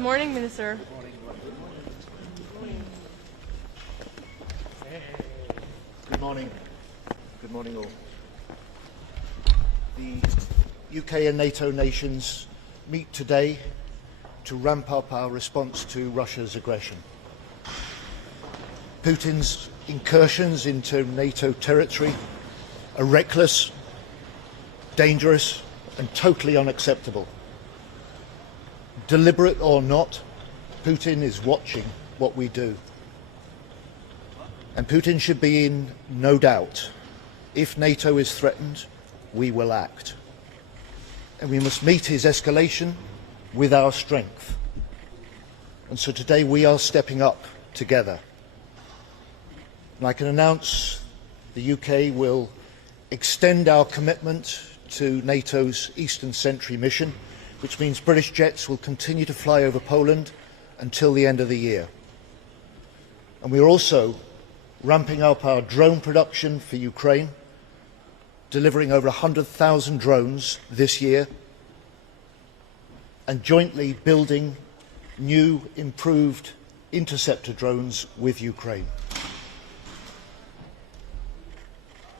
morning, Minister. Good morning. Good morning, all. The UK and NATO nations meet today to ramp up our response to Russia's aggression. Putin's incursions into NATO territory are reckless, dangerous, and totally unacceptable. Deliberate or not, Putin is watching what we do. And Putin should be in no doubt. If NATO is threatened, we will act. And we must meet his escalation with our strength. And so today we are stepping up together. And I can announce the UK will extend our commitment to NATO's Eastern Sentry mission, which means British jets will continue to fly over Poland until the end of the year. And we are also ramping up our drone production for Ukraine, delivering over 100,000 drones this year, and jointly building new, improved interceptor drones with Ukraine.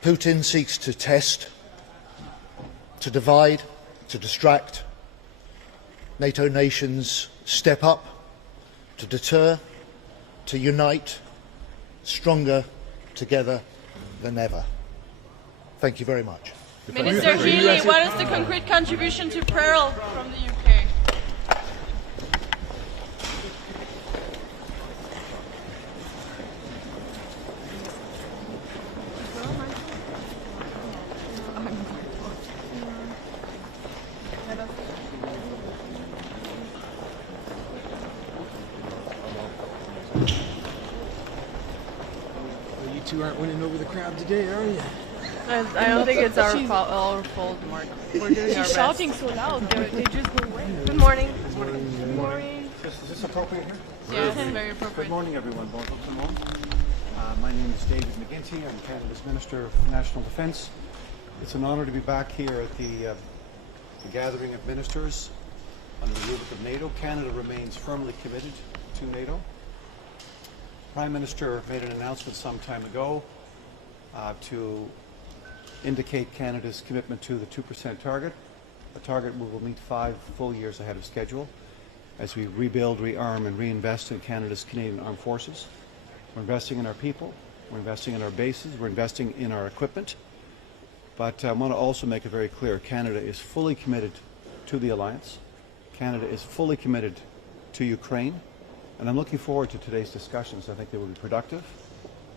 Putin seeks to test, to divide, to distract. NATO nations step up to deter, to unite, stronger together than ever. Thank you very much. Minister Healey, what is the concrete contribution to Pearl from the UK? You aren't winning over the crowd today, are you? I don't think it's our fault, Mark. We're doing our best. She's shouting so loud, they just go away. Good morning. Good morning. Is this appropriate here? Yes, very appropriate. Good morning, everyone. Bonjour tout le monde. My name is David McGuinty. I'm Canada's Minister of National Defence. It's an honour to be back here at the gathering of ministers under the rubric of NATO. Canada remains firmly committed to NATO. Prime Minister made an announcement some time ago to indicate Canada's commitment to the 2% target, a target we will meet 5 full years ahead of schedule as we rebuild, rearm and reinvest in Canada's Canadian Armed Forces. We're investing in our people, we're investing in our bases, we're investing in our equipment, but I want to also make it very clear, Canada is fully committed to the alliance, Canada is fully committed to Ukraine, and I'm looking forward to today's discussions. I think they will be productive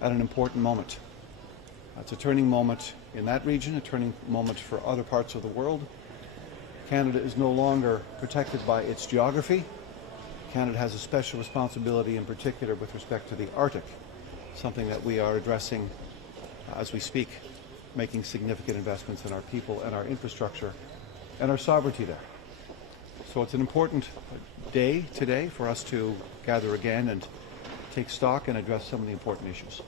at an important moment. It's a turning moment in that region, a turning moment for other parts of the world. Canada is no longer protected by its geography. Canada has a special responsibility in particular with respect to the Arctic, something that we are addressing as we speak, making significant investments in our people and our infrastructure and our sovereignty there. So it's an important day today for us to gather again and take stock and address some of the important issues.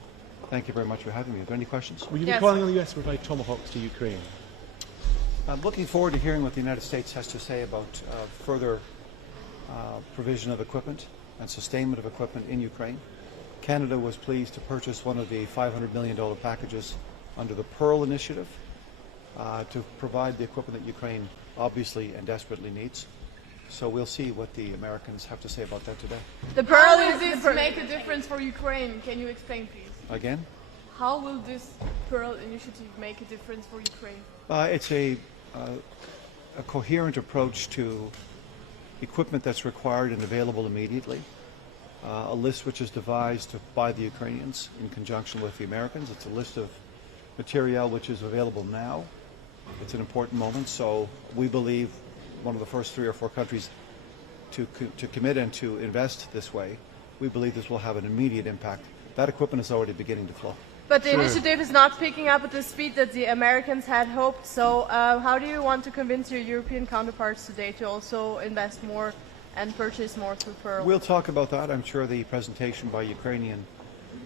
Thank you very much for having me. Are there any questions? Will you be calling on the US to provide Tomahawks to Ukraine? I'm looking forward to hearing what the United States has to say about further provision of equipment and sustainment of equipment in Ukraine. Canada was pleased to purchase one of the $500 million packages under the Pearl initiative to provide the equipment that Ukraine obviously and desperately needs. So we'll see what the Americans have to say about that today. The Pearl will this make a difference for Ukraine? Can you explain, please? Again? How will this Pearl initiative make a difference for Ukraine? It's a coherent approach to equipment that's required and available immediately. A list which is devised by the Ukrainians in conjunction with the Americans. It's a list of material which is available now. It's an important moment, so we believe one of the first 3 or 4 countries to commit and to invest this way. We believe this will have an immediate impact. That equipment is already beginning to flow. But the initiative is not picking up at the speed that the Americans had hoped, so how do you want to convince your European counterparts today to also invest more and purchase more through Pearl? We'll talk about that. I'm sure the presentation by Ukrainian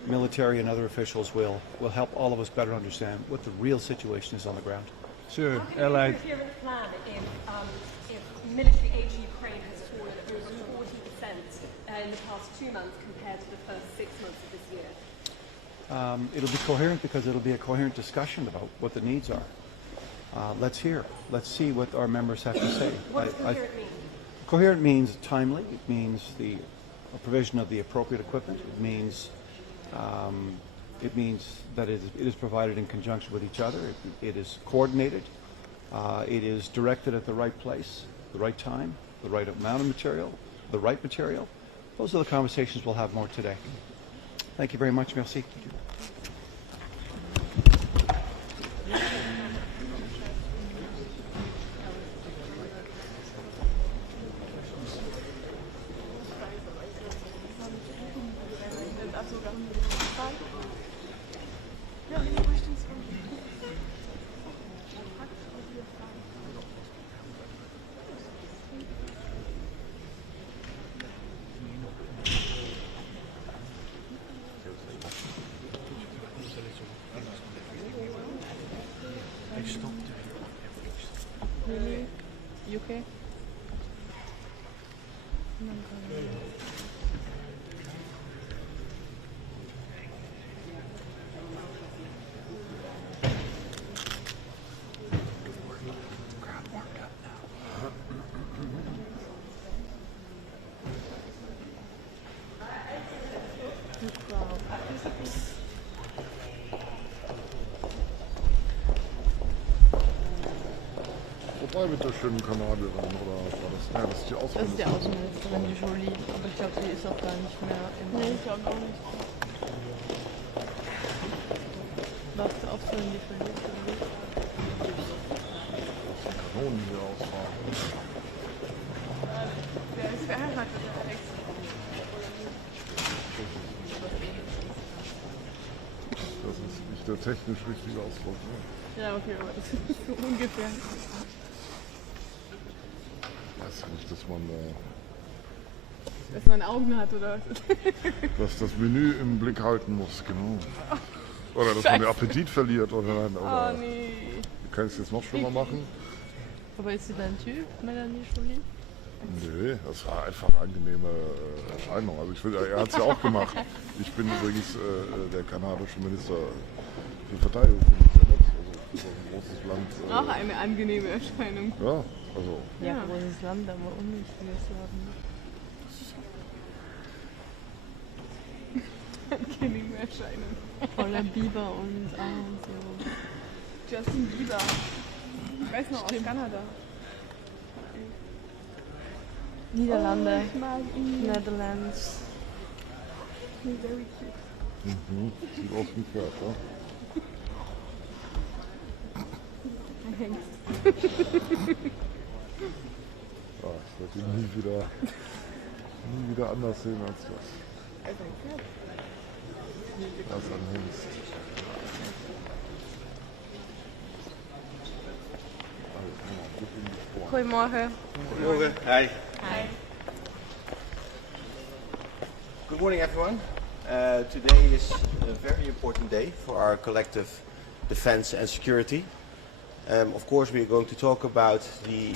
military and other officials will help all of us better understand what the real situation is on the ground. Sure. How can you plan if military aid to Ukraine has fallen over 40% in the past 2 months compared to the first 6 months of this year? It'll be coherent because it'll be a coherent discussion about what the needs are. Let's hear. Let's see what our members have to say. What does coherent mean? Coherent means timely. It means the provision of the appropriate equipment. It means that it is provided in conjunction with each other. It is coordinated. It is directed at the right place, the right time, the right amount of material, the right material. Those are the conversations we'll have more today. Thank you very much. Merci. Really? UK? Vorbei mit der schönen Kanadierin, oder was war das? Ja, das ist die Das ist Außenministerin. die Außenministerin, die Jolie. Aber ich glaube, sie ist auch gar nicht mehr im Nee, ich glaube auch nicht. Was ausfüllen, die verliert. Kanonen hier ausfahren. Der ist verheiratet, der Hegseth. Das ist nicht der technisch richtige Ausdruck. Ne? Ja, okay, aber das ist so ungefähr. Ich weiß ja nicht, dass man Dass man Augen hat, oder was? dass das Menü im Blick halten muss, genau. Oder dass man den Appetit verliert, oder Oh nee. kann ich es jetzt noch schlimmer machen? Aber ist sie dein Typ, Melanie Jolie? Nee, das war einfach eine angenehme Erscheinung. Also ich will, er hat es ja auch gemacht. Ich bin übrigens der kanadische Minister für Verteidigung. Also für so ein großes Land. Auch eine angenehme Erscheinung. Ja, also. Ja, großes Land, aber unwichtiges Land. Angenehme Erscheinung. Voller Biber und so. Justin Bieber. Ich weiß noch, aus Kanada. Niederlande, Ich mag ihn. Netherlands. Very cute. Sieht aus wie ein Pferd, ja? Ein Hengst. Ja, ich werde ihn nie wieder anders sehen als das. Also ein Pferd. Das ist ein Hengst. Goedemorgen. Good morning. Hi. Hi. Good morning, everyone. Today is a very important day for our collective defense and security. Of course, we are going to talk about the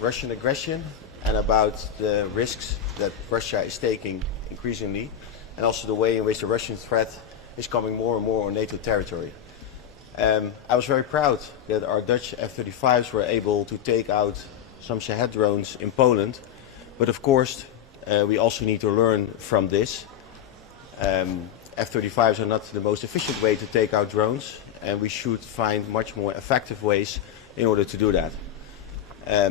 Russian aggression and about the risks that Russia is taking increasingly, and also the way in which the Russian threat is coming more and more on NATO territory. I was very proud that our Dutch F-35s were able to take out some Shahed drones in Poland, but of course we also need to learn from this. F-35s are not the most efficient way to take out drones, and we should find much more effective ways in order to do that.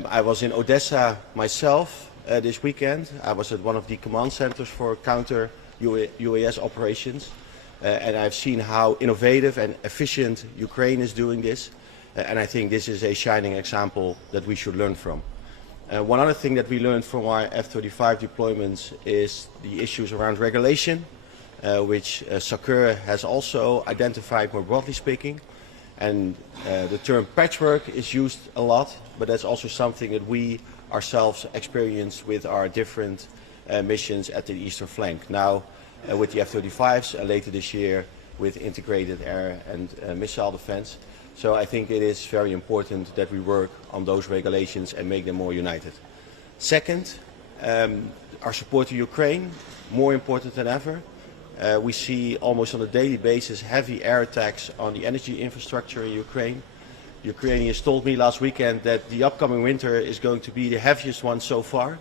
I was in Odessa myself this weekend. I was at one of the command centers for counter UAS operations. And I've seen how innovative and efficient Ukraine is doing this, and I think this is a shining example that we should learn from. One other thing that we learned from our F-35 deployments is the issues around regulation, which SACEUR has also identified more broadly speaking. And the term patchwork is used a lot, but that's also something that we ourselves experience with our different missions at the eastern flank. Now, with the F-35s, later this year with integrated air and missile defense. So I think it is very important that we work on those regulations and make them more united. Second, Our support to Ukraine, more important than ever. We see almost on a daily basis heavy air attacks on the energy infrastructure in Ukraine. Ukrainians told me last weekend that the upcoming winter is going to be the heaviest one so far.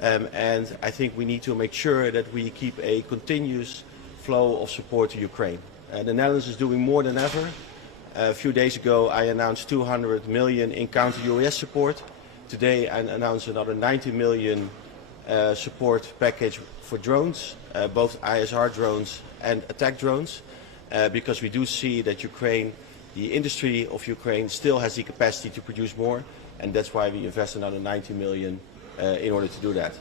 And I think we need to make sure that we keep a continuous flow of support to Ukraine. The Netherlands is doing more than ever. A few days ago I announced 200 million in counter-UAS support. Today I announced another 90 million support package for drones, both ISR drones and attack drones, because we do see that Ukraine, the industry of Ukraine still has the capacity to produce more, and that's why we invest another 90 million in order to do that.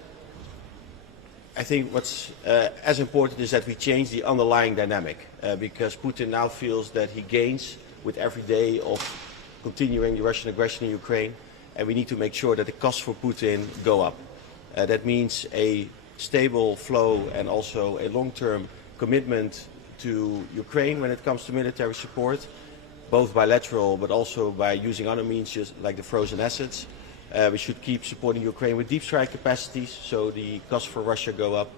I think what's as important is that we change the underlying dynamic, because Putin now feels that he gains with every day of continuing the Russian aggression in Ukraine, and we need to make sure that the costs for Putin go up. That means a stable flow and also a long-term commitment to Ukraine when it comes to military support, both bilateral but also by using other means just like the frozen assets. We should keep supporting Ukraine with deep strike capacities so the costs for Russia go up,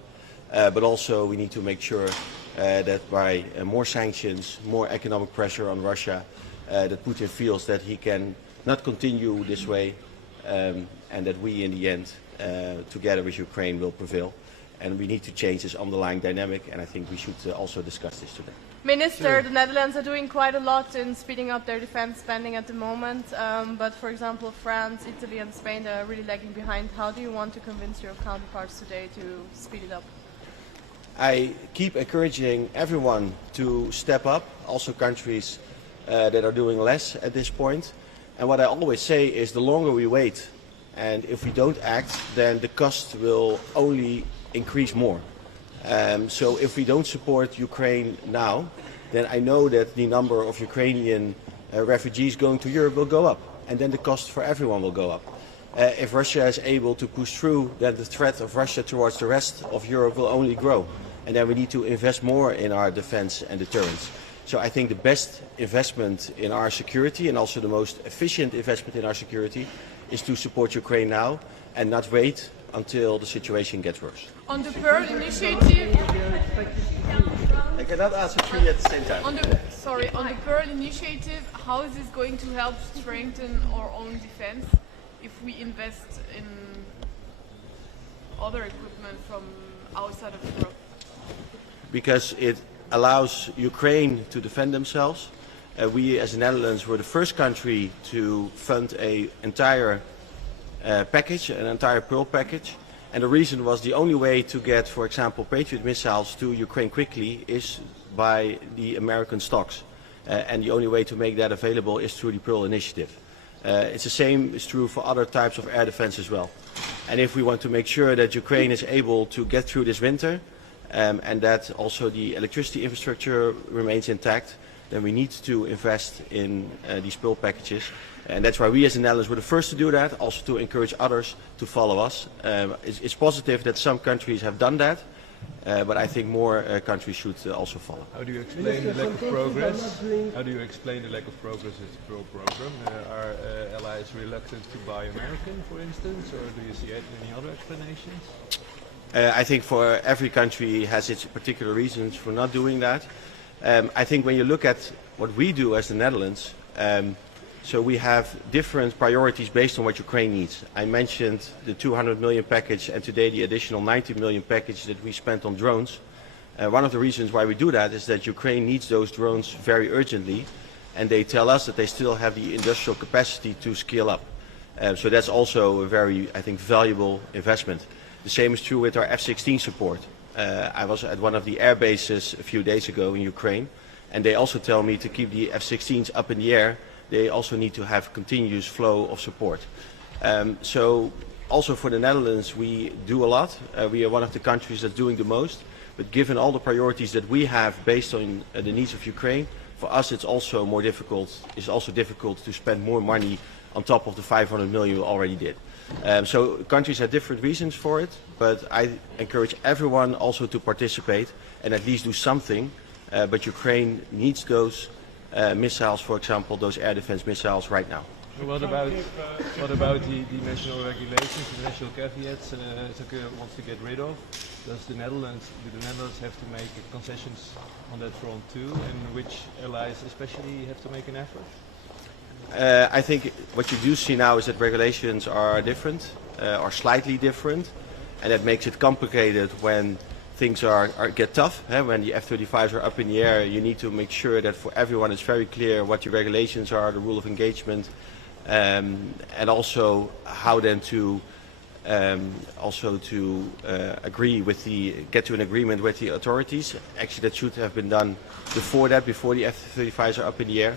but also we need to make sure that by more sanctions, more economic pressure on Russia, that Putin feels that he can not continue this way, and that we in the end together with Ukraine will prevail. And we need to change this underlying dynamic, and I think we should also discuss this today. Minister, the Netherlands are doing quite a lot in speeding up their defense spending at the moment, but for example France, Italy and Spain are really lagging behind. How do you want to convince your counterparts today to speed it up? I keep encouraging everyone to step up, also countries that are doing less at this point. And what I always say is the longer we wait, and if we don't act, then the cost will only increase more. So if we don't support Ukraine now, then I know that the number of Ukrainian refugees going to Europe will go up, and then the cost for everyone will go up. If Russia is able to push through, then the threat of Russia towards the rest of Europe will only grow, and then we need to invest more in our defense and deterrence. So I think the best investment in our security, and also the most efficient investment in our security, is to support Ukraine now and not wait until the situation gets worse. On the Pearl Initiative, I cannot answer three at the same time. on the Pearl Initiative, how is this going to help strengthen our own defense if we invest in other equipment from outside of Europe? Because it allows Ukraine to defend themselves. We as the Netherlands were the first country to fund an entire package, an entire Pearl package. And the reason was the only way to get, for example, Patriot missiles to Ukraine quickly is by the American stocks. And the only way to make that available is through the Pearl Initiative. It's the same is true for other types of air defense as well. And if we want to make sure that Ukraine is able to get through this winter, and that also the electricity infrastructure remains intact, then we need to invest in these Pearl packages. And that's why we as the Netherlands were the first to do that, also to encourage others to follow us. It's positive that some countries have done that, but I think more countries should also follow. How do you explain the lack of progress? How do you explain the lack of progress in the Pearl program? Are allies reluctant to buy American, for instance, or do you see any other explanations? I think for every country has its particular reasons for not doing that. I think when you look at what we do as the Netherlands, so we have different priorities based on what Ukraine needs. I mentioned the 200 million package and today the additional 90 million package that we spent on drones. One of the reasons why we do that is that Ukraine needs those drones very urgently, and they tell us that they still have the industrial capacity to scale up. So that's also a very, I think, valuable investment. The same is true with our F-16 support. I was at one of the air bases a few days ago in Ukraine, and they also tell me to keep the F-16s up in the air, they also need to have continuous flow of support. So also for the Netherlands, we do a lot. We are one of the countries that's doing the most, but given all the priorities that we have based on the needs of Ukraine, for us it's also more difficult. It's also difficult to spend more money on top of the 500 million we already did. So countries have different reasons for it, but I encourage everyone also to participate and at least do something. But Ukraine needs those missiles, for example, those air defense missiles right now. What about the national regulations, the national caveats Turkey wants to get rid of? Do the Netherlands have to make concessions on that front too? And which allies especially have to make an effort? I think what you do see now is that regulations are different, are slightly different, and that makes it complicated when things get tough. When the F-35s are up in the air, you need to make sure that for everyone it's very clear what your regulations are, the rule of engagement, and also how then to get to an agreement with the authorities. Actually, that should have been done before the F-35s are up in the air.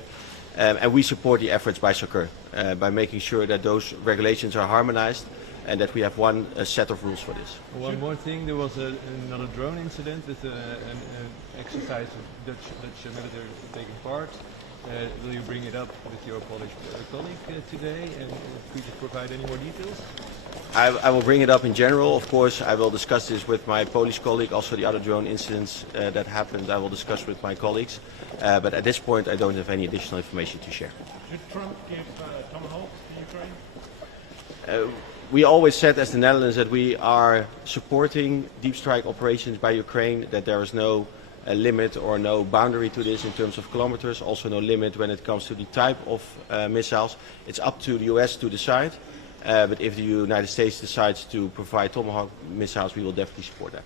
And we support the efforts by SOCUR by making sure that those regulations are harmonized and that we have one set of rules for this. One more thing, there was another drone incident with an exercise of Dutch military taking part. Will you bring it up with your Polish colleague today, and could you provide any more details? I will bring it up in general. Of course, I will discuss this with my Polish colleague. Also, the other drone incidents that happened, I will discuss with my colleagues. But at this point, I don't have any additional information to share. Should Trump give Tomahawk to Ukraine? We always said as the Netherlands that we are supporting deep strike operations by Ukraine, that there is no limit or no boundary to this in terms of kilometers, also no limit when it comes to the type of missiles. It's up to the US to decide, but if the United States decides to provide Tomahawk missiles, we will definitely support that.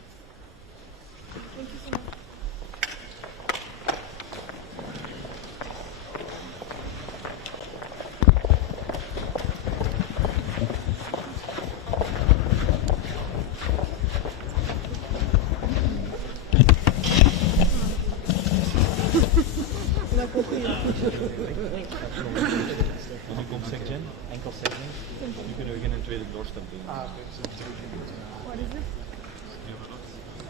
Thank you so much. Enkel segment. Nu kunnen we geen tweede doorstap doen. What is it?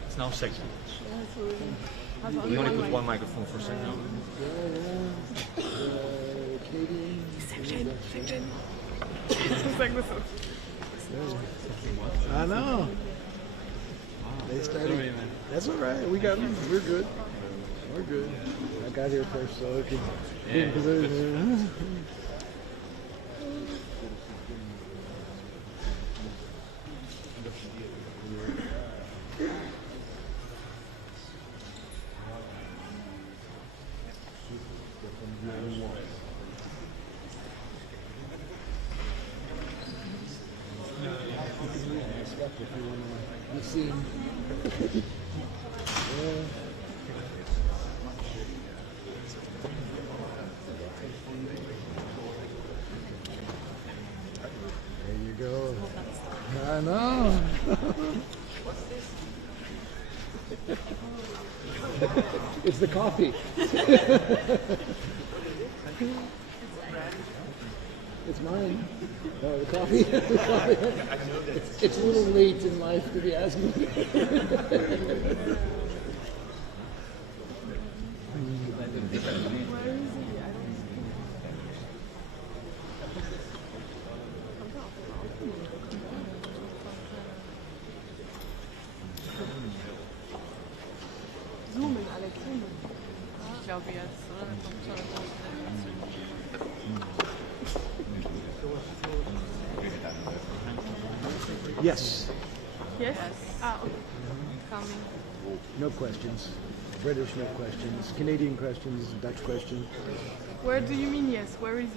It's now segment. We only put one microphone for segment. I know. They started. Sorry, man. That's all right. We got them. We're good. We're good. I got here first, so I could be in position. Let's see. There you go. I know. It's the coffee. It's mine. No, the coffee. It's a little late in life to be asking. Zoomen, Alex, zoomen. Ich glaube jetzt, oder? Dann kommt schon Yes. Yes? Ah, okay. coming. No questions. British, no questions. Canadian questions. Dutch question. Where do you mean yes? Where is it?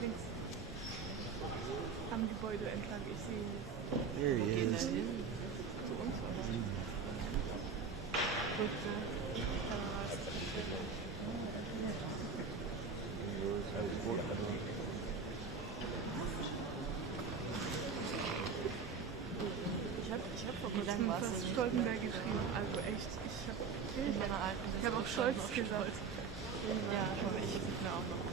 Links. Am Gebäude entlang, ich sehe ihn. There he Geht is. er hin? Zu uns oder? Rückte. Kamera ist verschwunden. Ich hab vor kurzem Was Stoltenberg geschrieben, also echt, ich hab auch Scholz gesagt. Ja, aber ich sieht mir auch noch.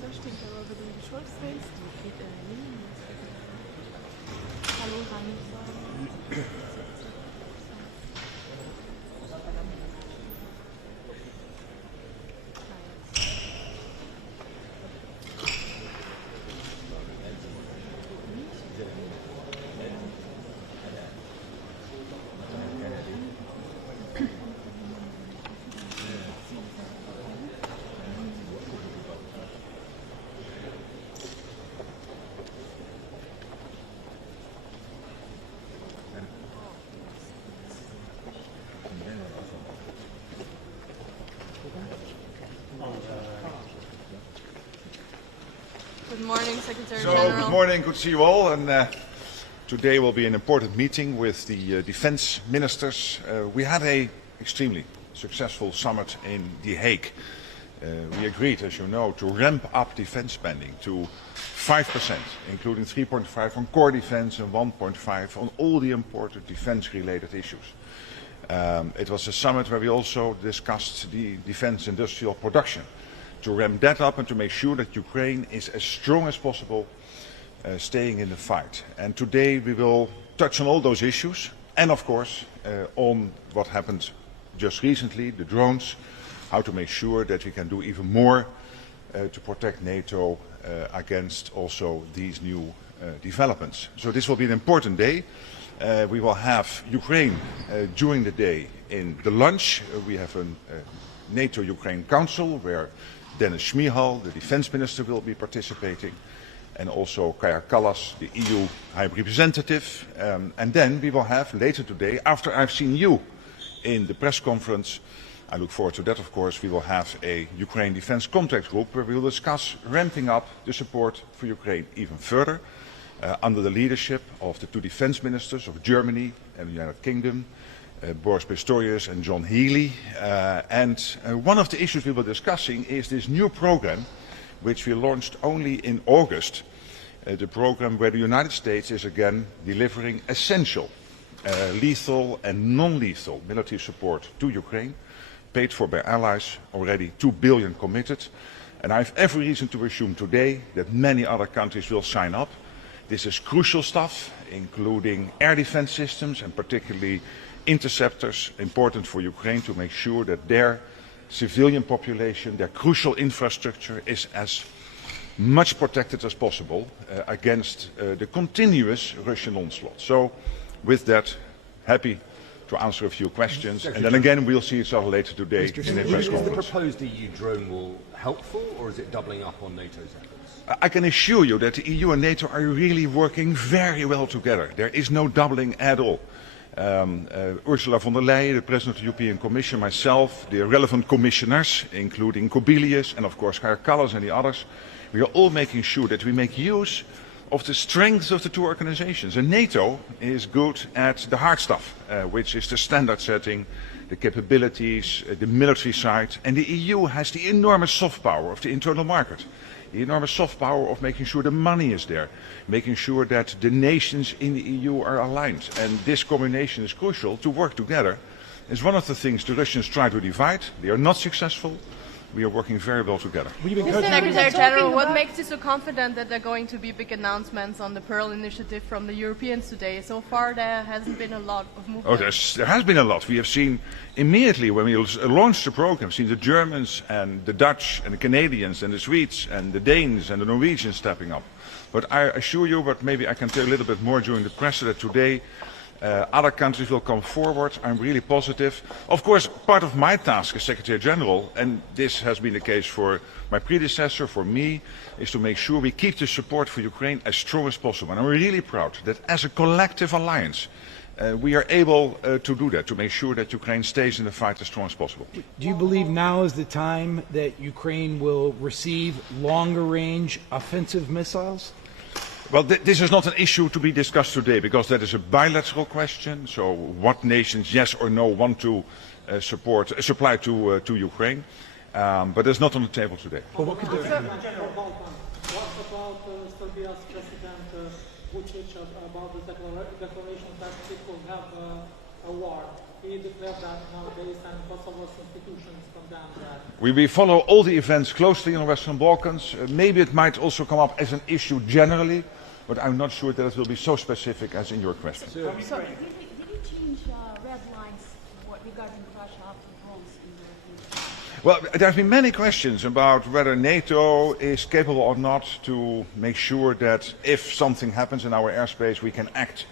Das stimmt, aber wenn du Scholz denkst, Wo geht er hin? Good morning, Secretary So, General. good morning, good to see you all. And today will be an important meeting with the defense ministers. We had an extremely successful summit in The Hague. We agreed, as you know, to ramp up defense spending to 5%, including 3.5 on core defense and 1.5 on all the important defense-related issues. It was a summit where we also discussed the defense industrial production, to ramp that up and to make sure that Ukraine is as strong as possible, staying in the fight. And today we will touch on all those issues and, of course, on what happened just recently, the drones, how to make sure that we can do even more to protect NATO against also these new developments. So this will be an important day. We will have Ukraine during the day in the lunch. We have a NATO-Ukraine Council where Dennis Shmihal, the defense minister, will be participating, and also Kaja Kallas, the EU High Representative. And then we will have later today, after I've seen you in the press conference, I look forward to that, of course, we will have a Ukraine Defense Contact Group where we will discuss ramping up the support for Ukraine even further under the leadership of the two defense ministers of Germany and the United Kingdom, Boris Pistorius and John Healey. And one of the issues we were discussing is this new program, which we launched only in August, the program where the United States is again delivering essential, lethal and non-lethal military support to Ukraine, paid for by allies, already 2 billion committed. And I have every reason to assume today that many other countries will sign up. This is crucial stuff, including air defense systems and particularly interceptors, important for Ukraine to make sure that their civilian population, their crucial infrastructure is as much protected as possible against the continuous Russian onslaught. So with that, happy to answer a few questions, and then again we'll see each other later today in the press conference. Is the proposed EU drone wall helpful, or is it doubling up on NATO's efforts? I can assure you that the EU and NATO are really working very well together. There is no doubling at all. Ursula von der Leyen, the President of the European Commission, myself, the relevant commissioners, including Kubilius and of course Kaja Kallas and the others, we are all making sure that we make use of the strengths of the two organizations. And NATO is good at the hard stuff, which is the standard setting, the capabilities, the military side, and the EU has the enormous soft power of the internal market. The enormous soft power of making sure the money is there, making sure that the nations in the EU are aligned. And this combination is crucial to work together. It's one of the things the Russians try to divide. They are not successful. We are working very well together. Mr. Secretary General, what makes you so confident that there are going to be big announcements on the Pearl Initiative from the Europeans today? So far there hasn't been a lot of movement. Oh, there has been a lot. We have seen immediately when we launched the program, seen the Germans and the Dutch and the Canadians and the Swedes and the Danes and the Norwegians stepping up. But I assure you, but maybe I can tell you a little bit more during the press, that today other countries will come forward. I'm really positive. Of course, part of my task as Secretary General, and this has been the case for my predecessor, for me, is to make sure we keep the support for Ukraine as strong as possible. And I'm really proud that as a collective alliance, we are able to do that, to make sure that Ukraine stays in the fight as strong as possible. Do you believe now is the time that Ukraine will receive longer-range offensive missiles? Well, this is not an issue to be discussed today, because that is a bilateral question. So what nations, yes or no, want to supply to Ukraine. But it's not on the table today. But what could What about Serbia's President Vučić about the declaration that it will have a war? He declared that nowadays, and Kosovo's institutions condemn that. We follow all the events closely in the Western Balkans. Maybe it might also come up as an issue generally but I'm not sure that it will be so specific as in your question. Did you change red lines regarding Russia after drones in the Well, there have been many questions about whether NATO is capable or not to make sure that if something happens in our airspace, we can act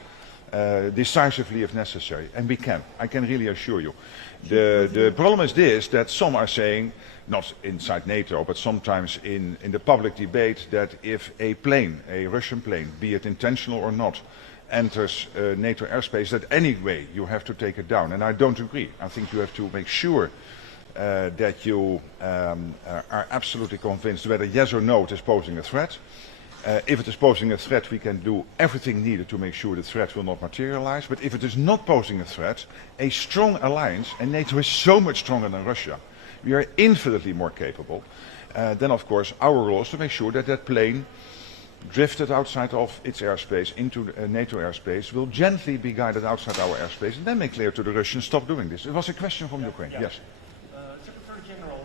decisively if necessary. And we can. I can really assure you. The problem is this, that some are saying, not inside NATO, but sometimes in the public debate, that if a plane, a Russian plane, be it intentional or not, enters NATO airspace, that anyway you have to take it down. And I don't agree. I think you have to make sure that you are absolutely convinced whether yes or no it is posing a threat. If it is posing a threat, we can do everything needed to make sure the threat will not materialize. But if it is not posing a threat, a strong alliance, and NATO is so much stronger than Russia, we are infinitely more capable, then of course our role is to make sure that that plane drifted outside of its airspace into NATO airspace will gently be guided outside our airspace and then make clear to the Russians, stop doing this. It was a question from Ukraine. Yeah. Yes. Secretary General,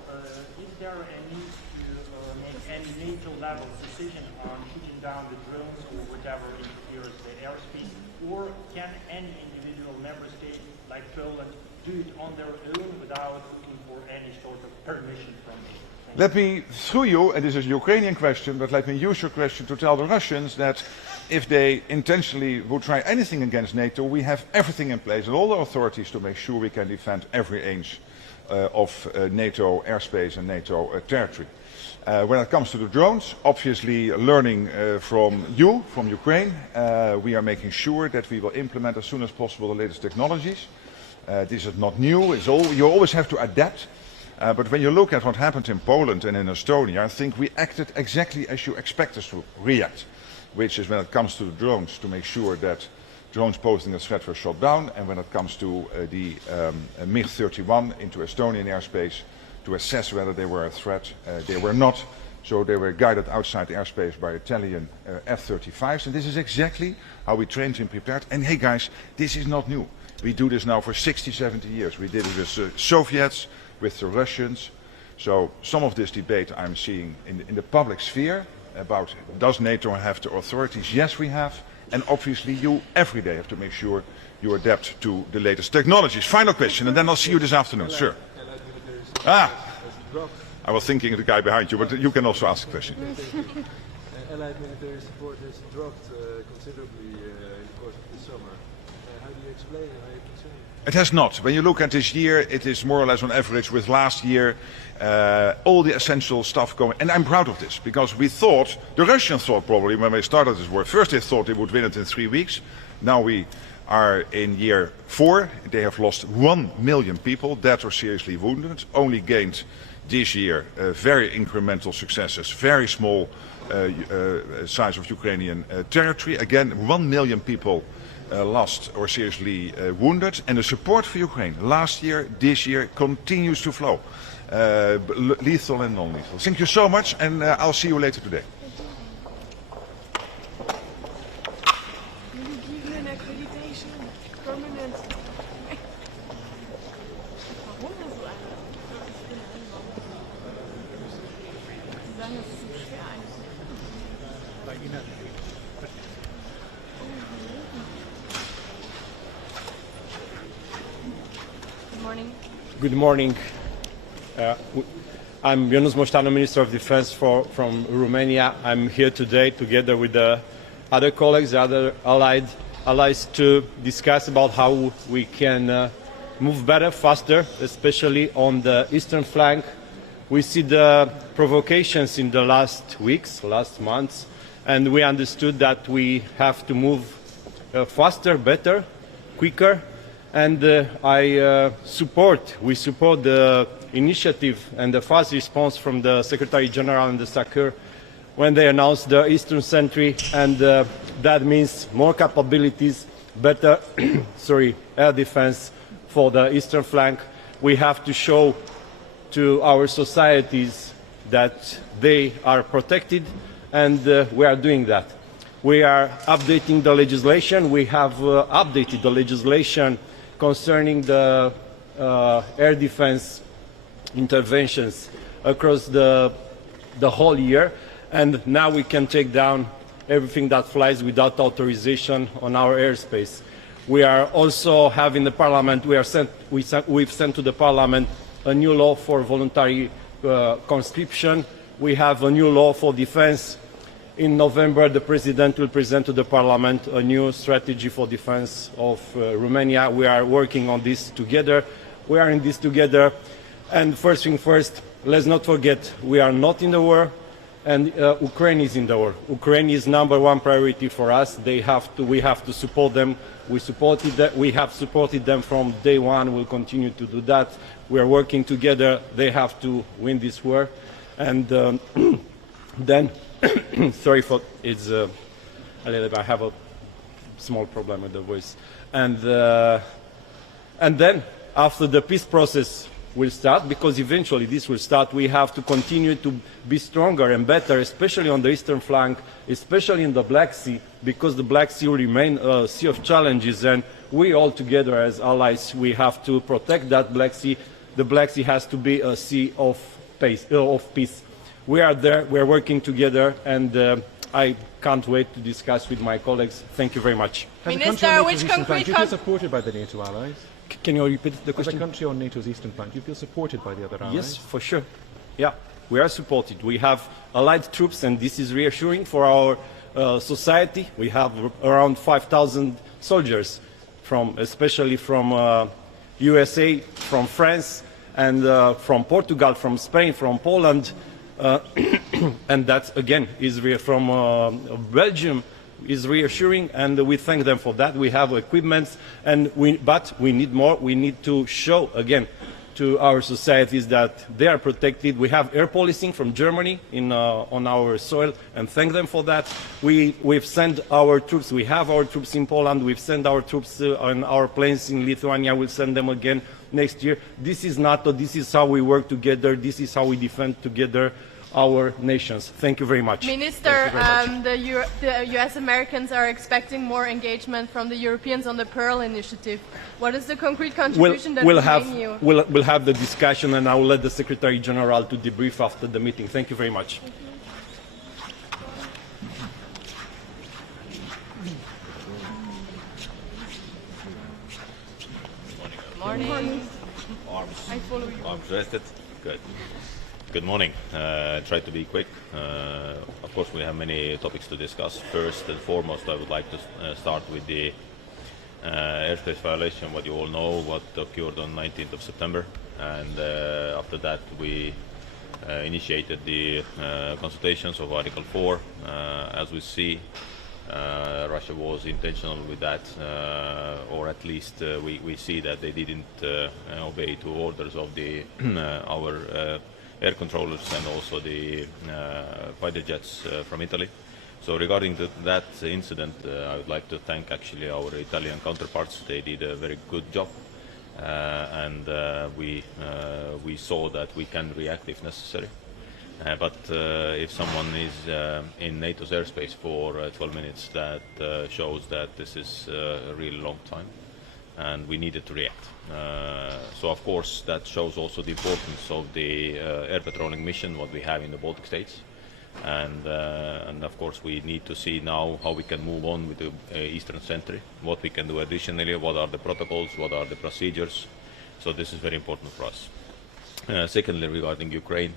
is there a need to make any NATO-level decision on shooting down the drones or whatever interferes the airspace, or can any individual member state like Poland do it on their own without looking for any sort of permission from it? Let me, through you, and this is a Ukrainian question, but let me use your question to tell the Russians that if they intentionally would try anything against NATO, we have everything in place and all the authorities to make sure we can defend every inch of NATO airspace and NATO territory. When it comes to the drones, obviously learning from you, from Ukraine, we are making sure that we will implement as soon as possible the latest technologies. This is not new, you always have to adapt. But when you look at what happened in Poland and in Estonia, I think we acted exactly as you expect us to react, which is when it comes to the drones, to make sure that drones posing a threat were shot down, and when it comes to the MiG-31 into Estonian airspace, to assess whether they were a threat. They were not, so they were guided outside the airspace by Italian F-35s, and this is exactly how we trained and prepared. And hey guys, this is not new. We do this now for 60, 70 years. We did it with the Soviets, with the Russians. So some of this debate I'm seeing in the public sphere about does NATO have the authorities? Yes, we have. And obviously you every day have to make sure you adapt to the latest technologies. Final question, and then I'll see you this afternoon. Sir. I was thinking of the guy behind you, but you can also ask a question. Allied military support has dropped considerably in the course of the summer. How do you explain it? How are you concerned? It has not. When you look at this year, it is more or less on average with last year, all the essential stuff going. And I'm proud of this, because we thought, the Russians thought probably when they started this war, first they thought they would win it in 3 weeks. Now we are in year 4. They have lost 1 million people, dead or seriously wounded, only gained this year very incremental successes, very small size of Ukrainian territory. Again, 1 million people lost or seriously wounded, and the support for Ukraine last year, this year continues to flow, lethal and non-lethal. Thank you so much, and I'll see you later today. Good morning. I'm Yunus Moștanu, Minister of Defense from Romania. I'm here today together with the other colleagues, other allies, to discuss about how we can move better, faster, especially on the eastern flank. We see the provocations in the last weeks, last months, and we understood that we have to move faster, better, quicker. And we support the initiative and the fast response from the Secretary General and the SACEUR when they announced the Eastern Sentry, and that means more capabilities, better air defense for the eastern flank. We have to show to our societies that they are protected, and we are doing that. We are updating the legislation. We have updated the legislation concerning the air defense interventions across the whole year, and now we can take down everything that flies without authorization on our airspace. We are also having the Parliament, we've sent to the Parliament a new law for voluntary conscription. We have a new law for defense. In November, the President will present to the Parliament a new strategy for defense of Romania. We are working on this together. We are in this together. And first thing first, let's not forget, we are not in the war, and Ukraine is in the war. Ukraine is #1 priority for us. We have to support them. We have supported them from day one. We'll continue to do that. We are working together. They have to win this war. And then, sorry for it's a little bit. I have a small problem with the voice. And then after the peace process will start, because eventually this will start, we have to continue to be stronger and better, especially on the eastern flank, especially in the Black Sea, because the Black Sea will remain a sea of challenges, and we all together as allies, we have to protect that Black Sea. The Black Sea has to be a sea of peace. We are there, we are working together, and I can't wait to discuss with my colleagues. Thank you very much. Minister, which concrete... Do you feel supported by the NATO allies? Can you repeat the question? As a country on NATO's eastern flank, do you feel supported by the other allies? Yes, for sure. Yeah, we are supported. We have allied troops, and this is reassuring for our society. We have around 5,000 soldiers, especially from USA, from France, and from Portugal, from Spain, from Poland, and that again is from Belgium. Is reassuring, and we thank them for that. We have equipment, but we need more. We need to show again to our societies that they are protected. We have air policing from Germany on our soil, and thank them for that. We've sent our troops. We have our troops in Poland. We've sent our troops on our planes in Lithuania. We'll send them again next year. This is NATO. This is how we work together. This is how we defend together our nations. Thank you very much. Minister, the US Americans are expecting more engagement from the Europeans on the Pearl Initiative. What is the concrete contribution that we'll have the discussion, and I will let the Secretary General to debrief after the meeting. Thank you very much. Morning. Morning. I follow you. Arms rested. Good. Good morning. Try to be quick. Of course, we have many topics to discuss. First and foremost, I would like to start with the airspace violation. What you all know, what occurred on 19th of September, and after that we initiated the consultations of Article 4. As we see, Russia was intentional with that, or at least we see that they didn't obey to orders of the our air controllers and also the fighter jets from Italy. So regarding that incident, I would like to thank actually our Italian counterparts. They did a very good job, and we saw that we can react if necessary. But if someone is in NATO's airspace for 12 minutes, that shows that this is a really long time, and we needed to react. So of course that shows also the importance of the air patrolling mission what we have in the Baltic states, and of course we need to see now how we can move on with the Eastern Sentry, what we can do additionally, what are the protocols, what are the procedures. So this is very important for us. Secondly, regarding Ukraine,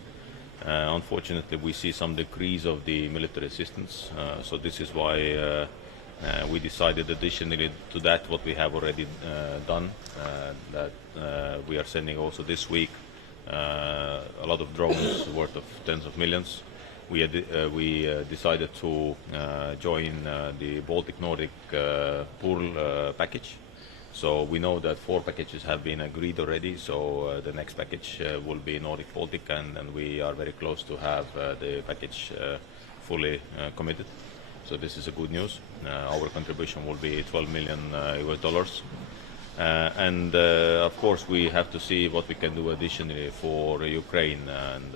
unfortunately we see some decrease of the military assistance, so this is why we decided additionally to that what we have already done, that we are sending also this week a lot of drones worth of tens of millions. We decided to join the Baltic Nordic pool package. So we know that 4 packages have been agreed already, so the next package will be Nordic Baltic, and we are very close to have the package fully committed. So this is a good news. Our contribution will be $12 million US. And of course we have to see what we can do additionally for Ukraine, and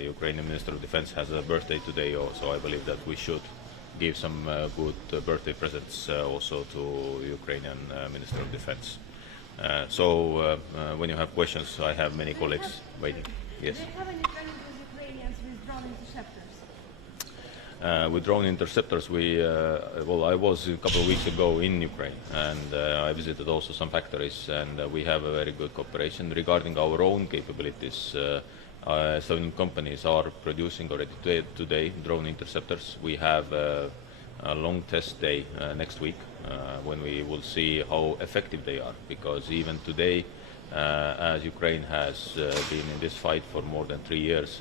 Ukrainian Minister of Defense has a birthday today, so I believe that we should give some good birthday presents also to Ukrainian Minister of Defense. So when you have questions, I have many colleagues waiting. Yes. Do you have any training with Ukrainians with drone interceptors? With drone interceptors, I was a couple of weeks ago in Ukraine, and I visited also some factories, and we have a very good cooperation. Regarding our own capabilities, some companies are producing already today drone interceptors. We have a long test day next week when we will see how effective they are, because even today, as Ukraine has been in this fight for more than 3 years,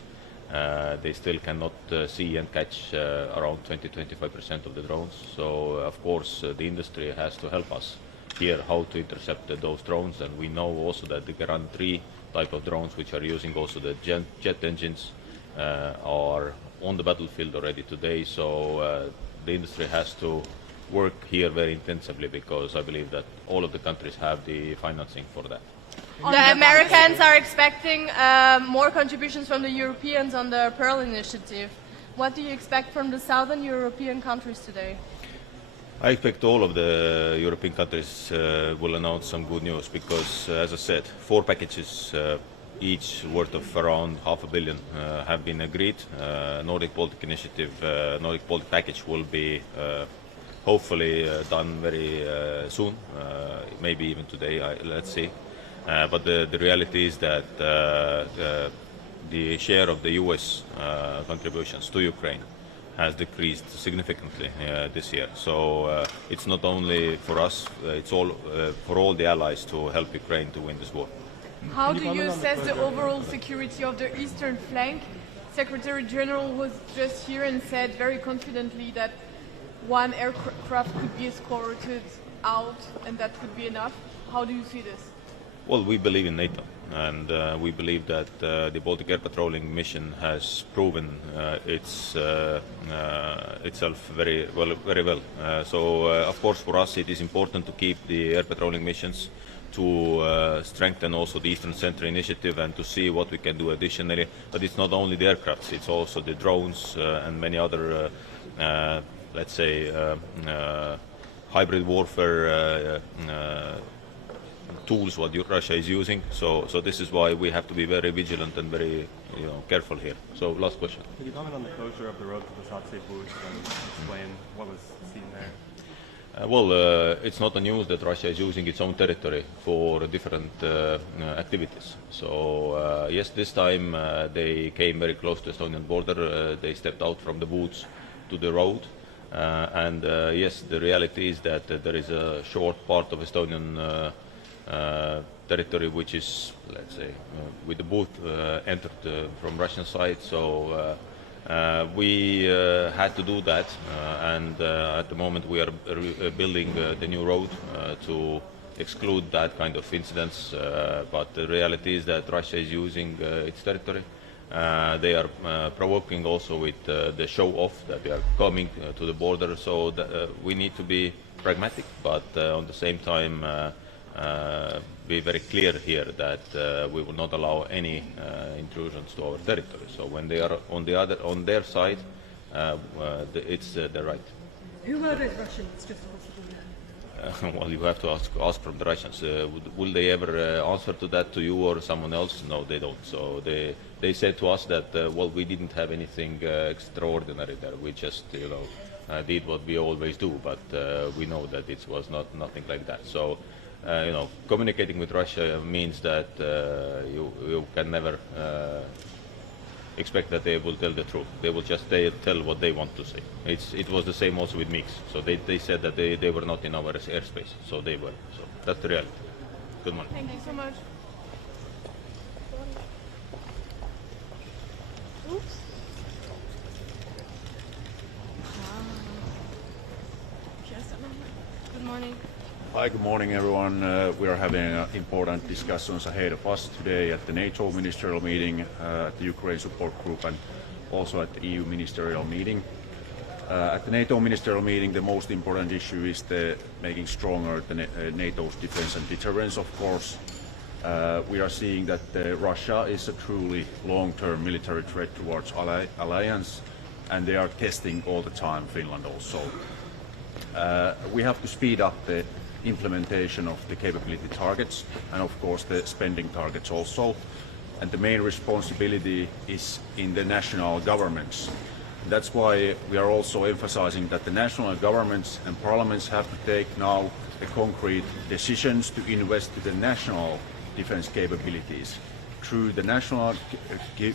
they still cannot see and catch around 20-25% of the drones. So, of course, the industry has to help us here how to intercept those drones. And we know also that the Garand 3 type of drones, which are using also the jet engines, are on the battlefield already today. So the industry has to work here very intensively, because I believe that all of the countries have the financing for that. The Americans are expecting more contributions from the Europeans on the Pearl Initiative. What do you expect from the southern European countries today? I expect all of the European countries will announce some good news, because, as I said, 4 packages, each worth of around $500 million, have been agreed. Nordic Baltic Initiative, Nordic Baltic package will be hopefully done very soon, maybe even today. Let's see. But the reality is that the share of the U.S. contributions to Ukraine has decreased significantly this year. So it's not only for us, it's all for all the allies to help Ukraine to win this war. How do you assess the overall security of the eastern flank? Secretary General was just here and said very confidently that 1 aircraft could be escorted out and that could be enough. How do you see this? Well, we believe in NATO, and we believe that the Baltic Air Patrolling mission has proven itself very well. So, of course, for us it is important to keep the air patrolling missions, to strengthen also the Eastern Centre initiative and to see what we can do additionally. But it's not only the aircrafts, it's also the drones and many other, let's say, hybrid warfare tools what Russia is using. So this is why we have to be very vigilant and very careful here. So last question. Could you comment on the closure of the road to the Satsy booth and explain what was seen there? It's not a news that Russia is using its own territory for different activities. So yes, this time they came very close to the Estonian border. They stepped out from the woods to the road. And yes, the reality is that there is a short part of Estonian territory which is, let's say, with the boot entered from Russian side. So we had to do that, and at the moment we are building the new road to exclude that kind of incidents. But the reality is that Russia is using its territory. They are provoking also with the show-off that they are coming to the border. So we need to be pragmatic, but on the same time be very clear here that we will not allow any intrusions to our territory. So when they are on their side, it's their right. Who are the Russians? Well, you have to ask from the Russians. Will they ever answer to that, to you or someone else? No, they don't. So they said to us that well, we didn't have anything extraordinary there. We just did what we always do. But we know that it was nothing like that. So communicating with Russia means that you can never expect that they will tell the truth. They will just tell what they want to say. It was the same also with MiGs. So they said that they were not in our airspace. So they were. So that's the reality. Good morning. Thank you so much. Oops. Good morning. Hi, good morning everyone. We are having important discussions ahead of us today at the NATO ministerial meeting, at the Ukraine support group, and also at the EU ministerial meeting. At the NATO ministerial meeting, the most important issue is making stronger NATO's defense and deterrence, of course. We are seeing that Russia is a truly long-term military threat towards alliance, and they are testing all the time Finland also. We have to speed up the implementation of the capability targets and of course the spending targets also, and the main responsibility is in the national governments. That's why we are also emphasizing that the national governments and parliaments have to take now the concrete decisions to invest to the national defense capabilities. Through the national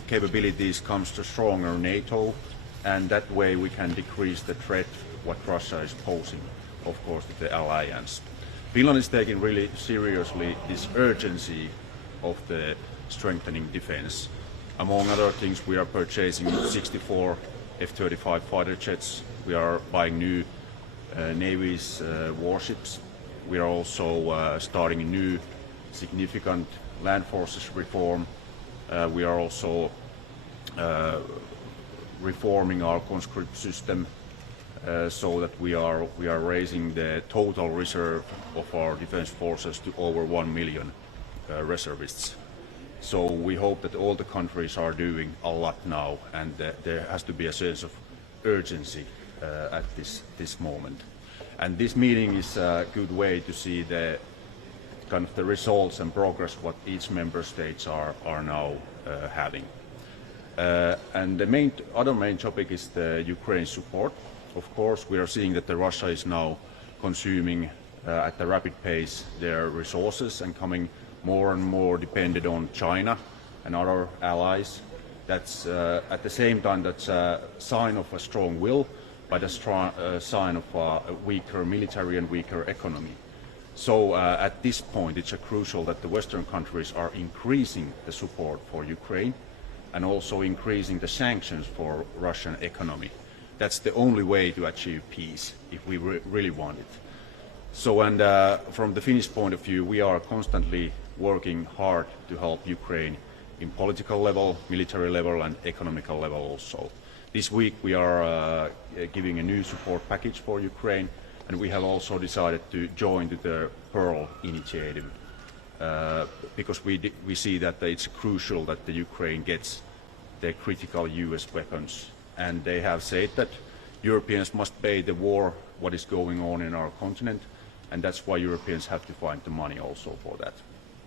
capabilities comes the stronger NATO, and that way we can decrease the threat what Russia is posing, of course, to the alliance. Finland is taking really seriously this urgency of the strengthening defense. Among other things, we are purchasing 64 F-35 fighter jets. We are buying new Navy's warships. We are also starting a new significant land forces reform. We are also reforming our conscript system so that we are raising the total reserve of our defense forces to over 1 million reservists. So we hope that all the countries are doing a lot now, and there has to be a sense of urgency at this moment. And this meeting is a good way to see the kind of the results and progress what each member states are now having. And the other main topic is the Ukraine support. Of course, we are seeing that Russia is now consuming at a rapid pace their resources and coming more and more dependent on China and other allies. That's at the same time that's a sign of a strong will, but a sign of a weaker military and weaker economy. So at this point, it's crucial that the Western countries are increasing the support for Ukraine and also increasing the sanctions for Russian economy. That's the only way to achieve peace if we really want it. So, and from the Finnish point of view, we are constantly working hard to help Ukraine in political level, military level, and economical level also. This week we are giving a new support package for Ukraine, and we have also decided to join the Pearl initiative because we see that it's crucial that the Ukraine gets the critical US weapons, and they have said that Europeans must pay the war what is going on in our continent, and that's why Europeans have to find the money also for that.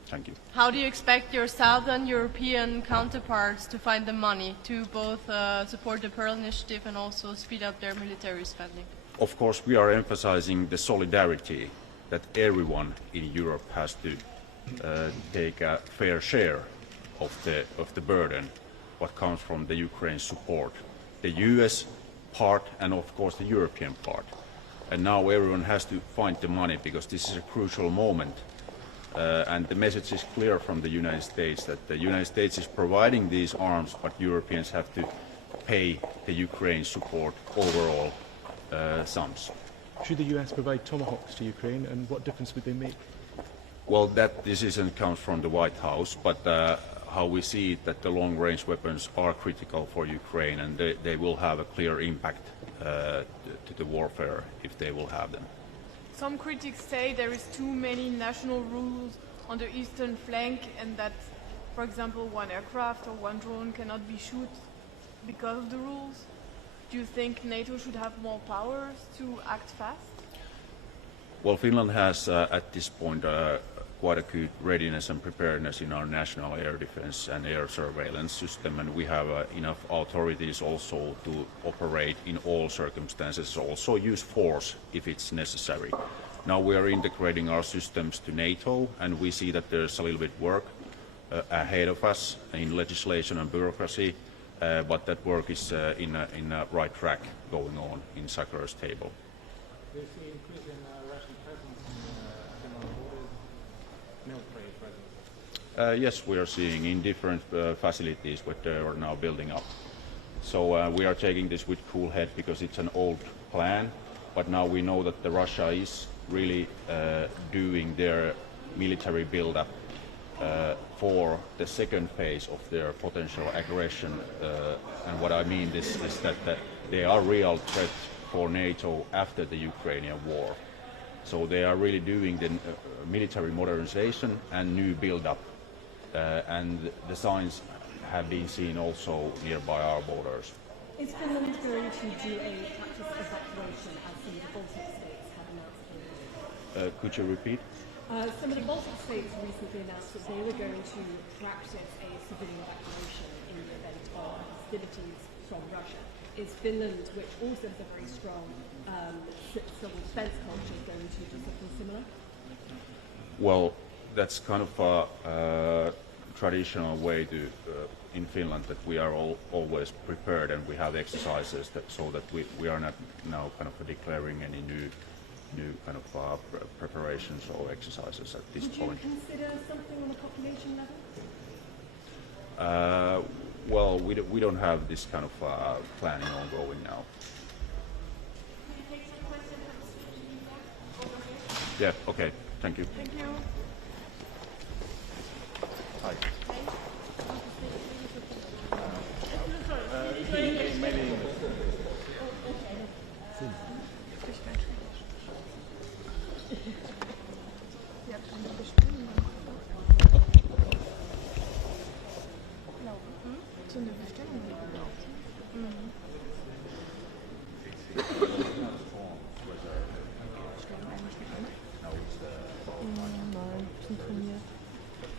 Thank you. How do you expect your Southern European counterparts to find the money to both support the Pearl Initiative and also speed up their military spending? Of course, we are emphasizing the solidarity that everyone in Europe has to take a fair share of the burden what comes from the Ukraine support. The US part and of course the European part. And now everyone has to find the money because this is a crucial moment. And the message is clear from the United States that the United States is providing these arms, but Europeans have to pay the Ukraine support overall sums. Should the US provide Tomahawks to Ukraine, and what difference would they make? Well, that decision comes from the White House, but how we see it, that the long-range weapons are critical for Ukraine, and they will have a clear impact to the warfare if they will have them. Some critics say there is too many national rules on the eastern flank, and that, for example, one aircraft or one drone cannot be shot because of the rules. Do you think NATO should have more powers to act fast? Well, Finland has at this point quite a good readiness and preparedness in our national air defense and air surveillance system, and we have enough authorities also to operate in all circumstances, also use force if it's necessary. Now we are integrating our systems to NATO, and we see that there's a little bit work ahead of us in legislation and bureaucracy, but that work is in a right track going on in Sakhar's table. Do you see increase in Russian presence in our borders, military presence? Yes, we are seeing in different facilities what they are now building up. So we are taking this with cool head because it's an old plan, but now we know that Russia is really doing their military build-up for the second phase of their potential aggression. And what I mean is that they are real threat for NATO after the Ukrainian war. So they are really doing the military modernization and new build-up. And the signs have been seen also nearby our borders. Is Finland going to do a practice evacuation as some of the Baltic states have announced? Could you repeat? Some of the Baltic states recently announced that they were going to practice a civilian evacuation in the event of hostilities from Russia. is Finland, which also has a very strong civil defence culture, going to do something similar? Well, that's kind of a traditional way to in Finland that we are always prepared, and we have exercises so that we are not now kind of declaring any new kind of preparations or exercises at this point. Would you consider something on a population level? Well, we don't have this kind of planning ongoing now. Yeah. Okay. Thank you. Thank you. Hi.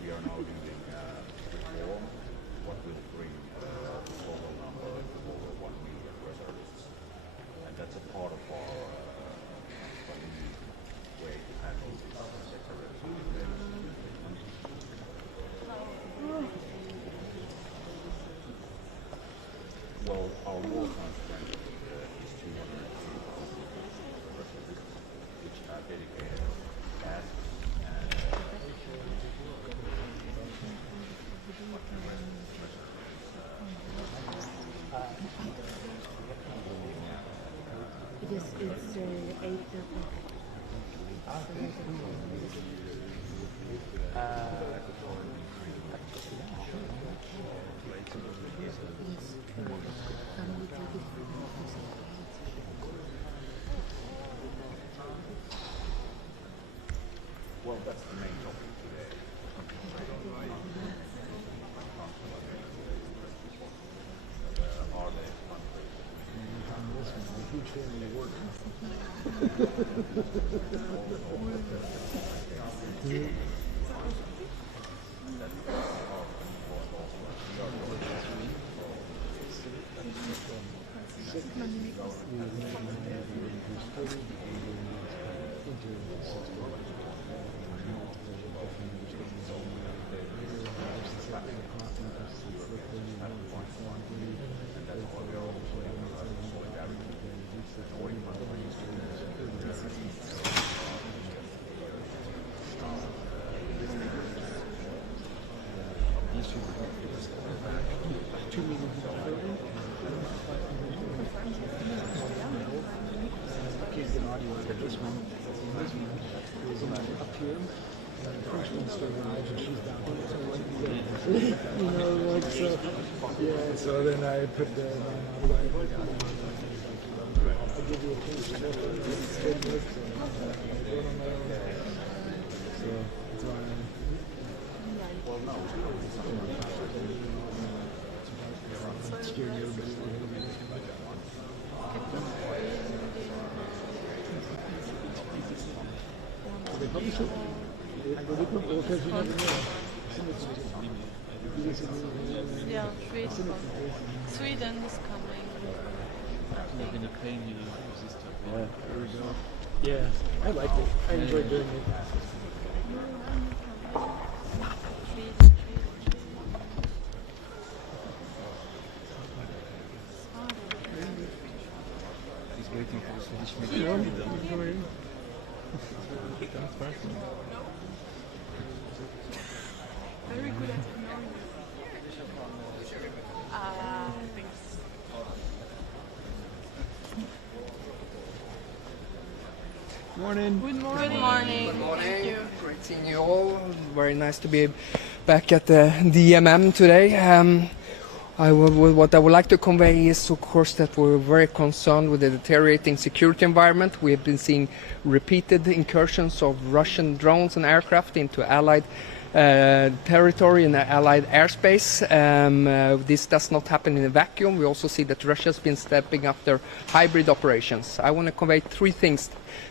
We are now doing reform, what will bring total number of over 1 million reservists. And that's a part of our new way to handle this sector. Well, our war content is 250 reservists, which are dedicated tasks. It's 8. Well, that's the main topic today. Are they a huge fan of your work. So then I put the I give you a chance to look at it. So that's why they publish it? Because you never know. Yeah, Sweden is coming. They're going to pay me to use this stuff. Yeah, there we go. Yeah, I liked it. I enjoyed doing it. He's waiting for the Swedish media. Very good at ignoring you. Thanks. Morning. Good morning. Good morning. Good morning. Thank you. Great seeing you all. Very nice to be back at the DMM today. What I would like to convey is, of course, that we're very concerned with the deteriorating security environment. We have been seeing repeated incursions of Russian drones and aircraft into Allied territory and Allied airspace. This does not happen in a vacuum. We also see that Russia has been stepping up their hybrid operations. I want to convey 3 things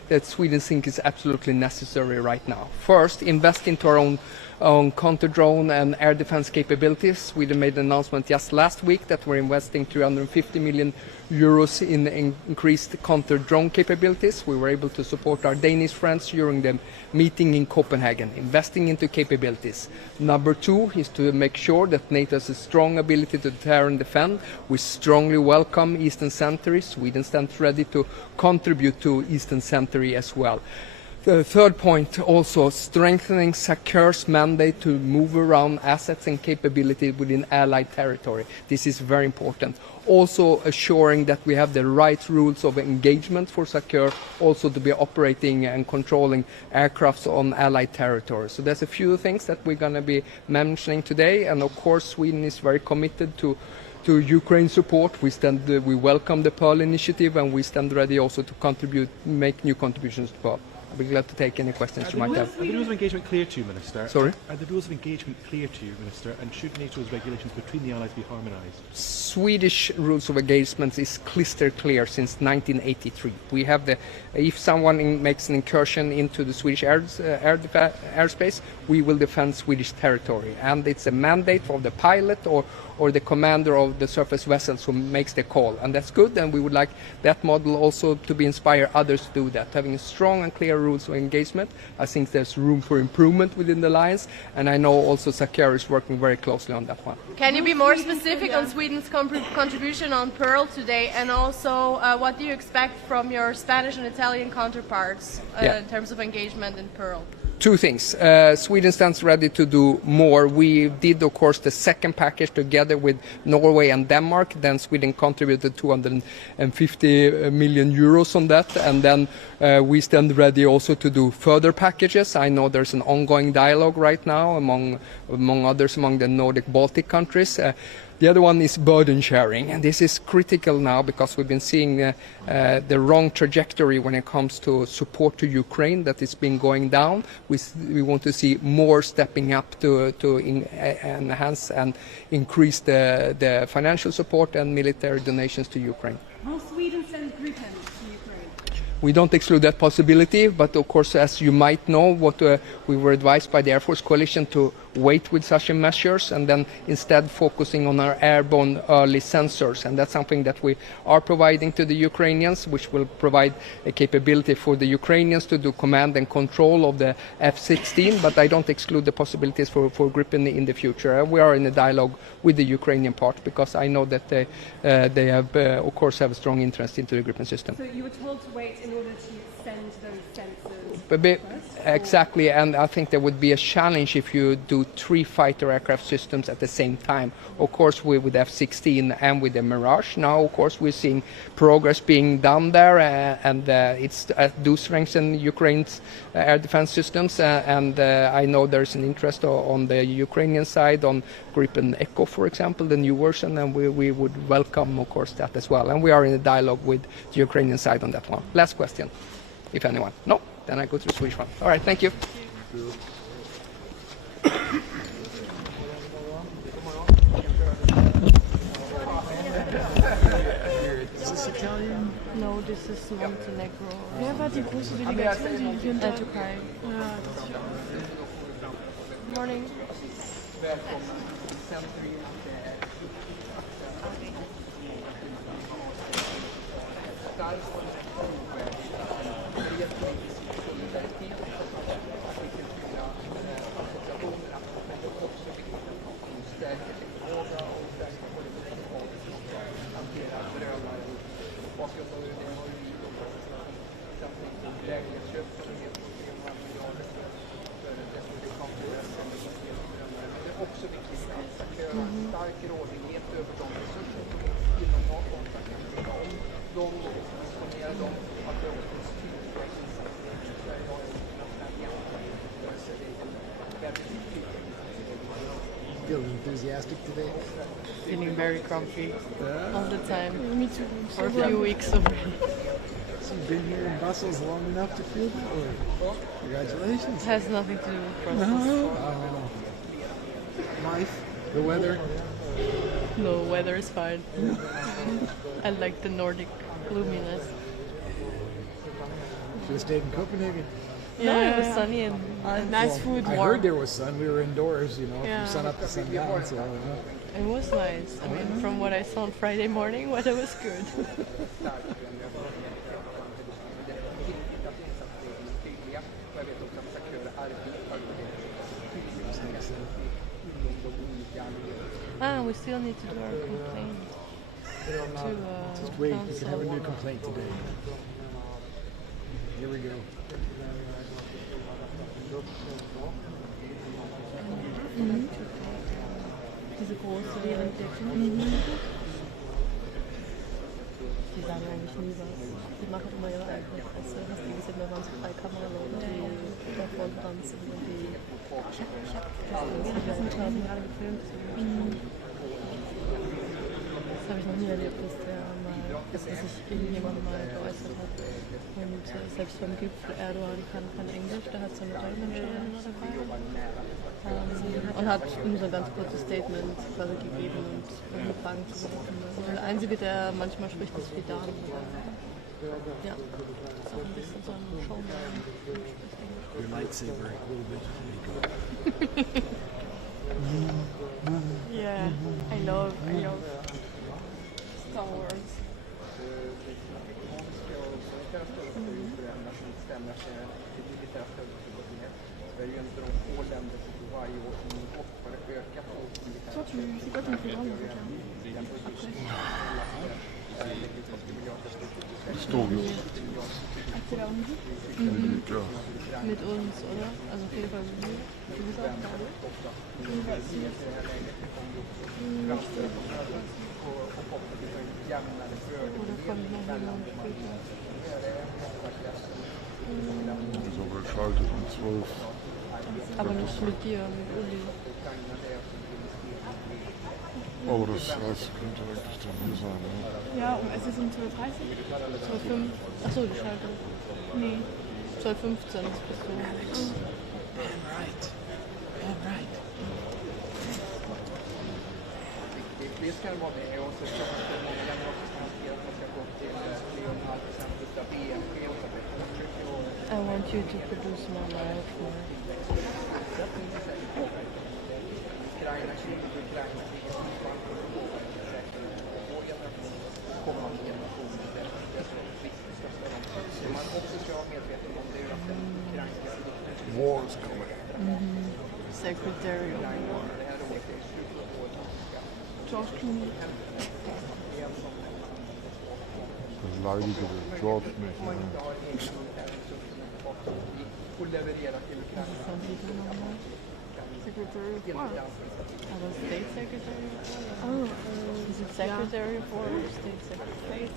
that Sweden thinks is absolutely necessary right now. First, invest into our own on counter-drone and air defense capabilities. Sweden made an announcement just last week that we're investing 350 million euros in increased counter-drone capabilities. We were able to support our Danish friends during the meeting in Copenhagen, investing into capabilities. Number two is to make sure that NATO has a strong ability to deter and defend. We strongly welcome Eastern Century. Sweden stands ready to contribute to Eastern Century as well. The third point, also strengthening SACEUR's mandate to move around assets and capability within allied territory. This is very important. Also assuring that we have the right rules of engagement for SACEUR, also to be operating and controlling aircrafts on allied territory. So there's a few things that we're going to be mentioning today, and of course Sweden is very committed to Ukraine support. We welcome the Pearl initiative, and we stand ready also to contribute, make new contributions to Pearl. I'll be glad to take any questions you might have. Are the rules of engagement clear to you, Minister? Sorry? Are the rules of engagement clear to you, Minister? And should NATO's regulations between the allies be harmonised? Swedish rules of engagement is crystal clear since 1983. We have if someone makes an incursion into the Swedish airspace, we will defend Swedish territory, and it's a mandate for the pilot or the commander of the surface vessels who makes the call, and that's good, and we would like that model also to be inspire others to do that. Having strong and clear rules of engagement, I think there's room for improvement within the alliance, and I know also SACEUR is working very closely on that one. Can you be more specific on Sweden's contribution on Pearl today, and also what do you expect from your Spanish and Italian counterparts in terms of engagement in Pearl? Two things. Sweden stands ready to do more. We did, of course, the second package together with Norway and Denmark. Then Sweden contributed 250 million euros on that. And then we stand ready also to do further packages. I know there's an ongoing dialogue right now among others among the Nordic-Baltic countries. The other one is burden sharing, and this is critical now because we've been seeing the wrong trajectory when it comes to support to Ukraine, that it's been going down. We want to see more stepping up to enhance and increase the financial support and military donations to Ukraine. Will Sweden send Gripen to Ukraine? We don't exclude that possibility, but of course, as you might know, we were advised by the Air Force Coalition to wait with such measures and then instead focusing on our airborne early sensors. And that's something that we are providing to the Ukrainians, which will provide a capability for the Ukrainians to do command and control of the F-16, but I don't exclude the possibilities for Gripen in the future. We are in a dialogue with the Ukrainian part because I know that they have, of course, have a strong interest into the Gripen system. So you were told to wait in order to send those sensors? Exactly, and I think there would be a challenge if you do 3 fighter aircraft systems at the same time. Of course, with F-16 and with the Mirage. Now, of course, we're seeing progress being done there, and it's do strengthen Ukraine's air defense systems. And I know there's an interest on the Ukrainian side on Gripen Echo, for example, the new version, and we would welcome, of course, that as well. And we are in a dialogue with the Ukrainian side on that one. Last question, if anyone. No? Then I go to the Swedish one. All right, thank you. Is this Italian? No, this is Montenegro. Wer war die große Delegation, die hier in der Türkei? Morning. Feeling enthusiastic today? Feeling very comfy all the time. Me too. For a few weeks already. So you've been here in Brussels long enough to feel that? Or congratulations. It has nothing to do with Brussels. No. Life, the weather. No, weather is fine. I like the Nordic gloominess. Should have stayed in Copenhagen. No, it was sunny and nice food. I heard there was sun. We were indoors, you know, Yeah. from sun up to sundown. So, It was nice. I mean, from what I saw on Friday morning, weather was good. We still need to do our complaint. just wait. You can have a new complaint today. Here we go. Diese große Entdeckung. Die sagen eigentlich nie was. Die machen immer ihre eigene Presse. Hast du gesehen, da waren so 3 Kameraleute, die davor tanzen und die... Ich hab das gerade gefilmt. Das habe ich noch nie erlebt, dass sich irgendjemand mal geäußert hat. Und selbst beim Gipfel Erdogan kann kein Englisch, der hat so eine Dolmetscherin immer dabei. Und hat nur so ein ganz kurzes Statement quasi gegeben und Fragen zu beantworten. Also der Einzige, der manchmal spricht, ist Fidan. Ja, ist auch ein bisschen so ein Showman. Your lightsaber, a little bit. Yeah, I love Star Wars. Toi, c'est quoi ton plus grand avocat? Historisch. À quelle heure midi? Mit uns, oder? Also auf jeden Fall mit mir. Du bist auch da, oder? Oder kommt noch jemand später? Das ist aber geschaltet um 12. Aber nicht mit dir, mit Uli. Oh, das könnte eigentlich dann hier sein, ne? Ja, es ist um 12:30. 12:05. Achso, die Schaltung. Nee. 12:15 bist du. Alright. Alright. Det ska det vara med och så ska man många länder också garantera att man ska gå till 3,5% av BNP och så vidare. I want you to produce more life more. Ukraina, kriget och Ukraina, kriget som man vår generation och kommande generationer. Det är så viktigt största av dem. Det man också ska vara medveten om det är att den ukrainska produkten War is coming. Secretary of War. det här året är slutet på George Clooney. Beleidige George nicht. Ne? och leverera till Ukraina. Secretary of War. State Secretary? Oh, is it Secretary of War or State Secretary?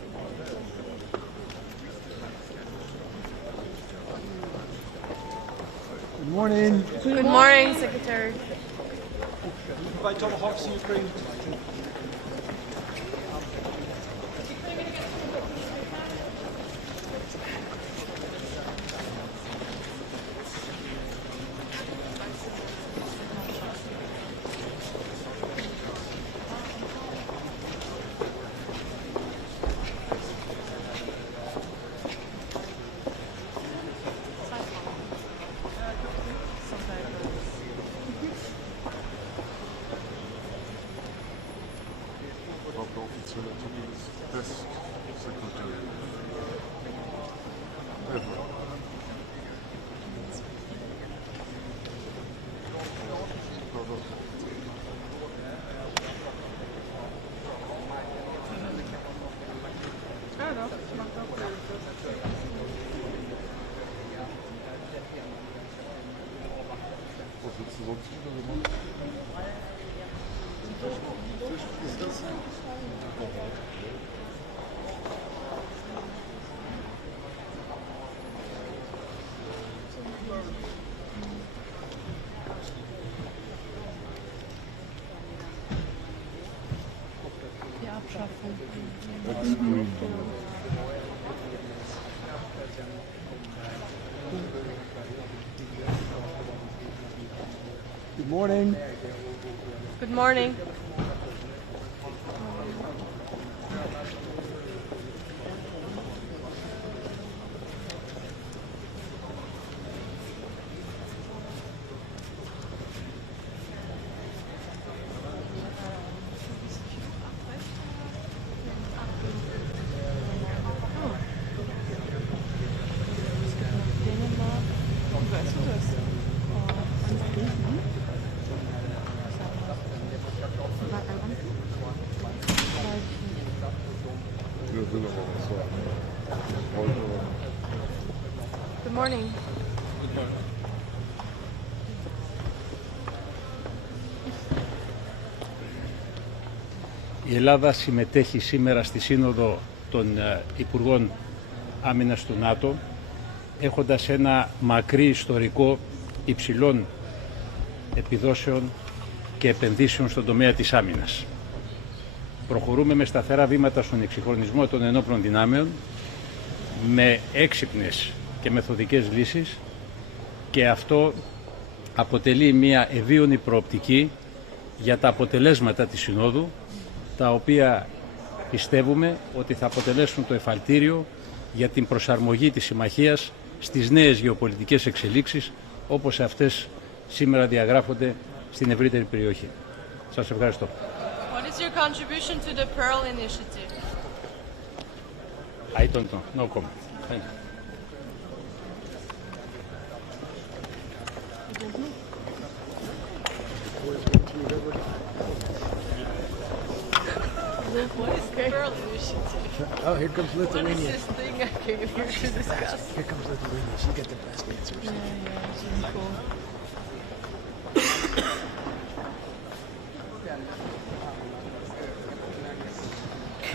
Good morning. Good morning, Secretary. By tomahawks in Ukraine. Good morning. Good morning. Good morning. Η Ελλάδα συμμετέχει σήμερα στη Σύνοδο των Υπουργών Άμυνας του ΝΑΤΟ, έχοντας ένα μακρύ ιστορικό υψηλών επιδόσεων και επενδύσεων στον τομέα της άμυνας. Προχωρούμε με σταθερά βήματα στον εξυγχρονισμό των ενόπλων δυνάμεων, με έξυπνες και μεθοδικές λύσεις, και αυτό αποτελεί μια ευίωνη προοπτική για τα αποτελέσματα της Συνόδου, τα οποία πιστεύουμε ότι θα αποτελέσουν το εφαλτήριο για την προσαρμογή της συμμαχίας στις νέες γεωπολιτικές εξελίξεις, όπως αυτές σήμερα διαγράφονται στην ευρύτερη περιοχή. Σας ευχαριστώ. What is your contribution to the Pearl Initiative? I don't know. No comment. Thank you. What is the Pearl Initiative? Oh, here comes Lithuania. What is this thing I came here to discuss? Here comes Lithuania. She got the best answers. Yeah, she's cool.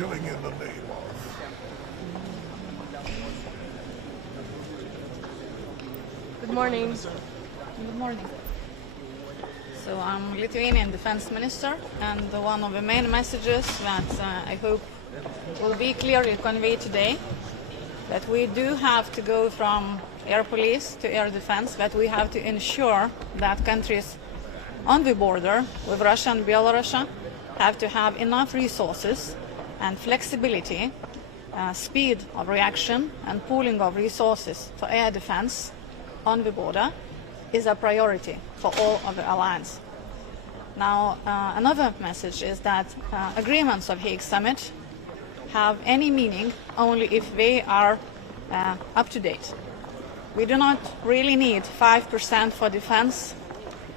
Killing in the name of. Good morning. Good morning. So I'm Lithuanian Defense Minister, and one of the main messages that I hope will be clearly conveyed today, that we do have to go from air police to air defense, that we have to ensure that countries on the border with Russia and Belarus have to have enough resources and flexibility, speed of reaction and pooling of resources for air defense on the border is a priority for all of the alliance. Now, another message is that agreements of Hague Summit have any meaning only if they are up to date. We do not really need 5% for defense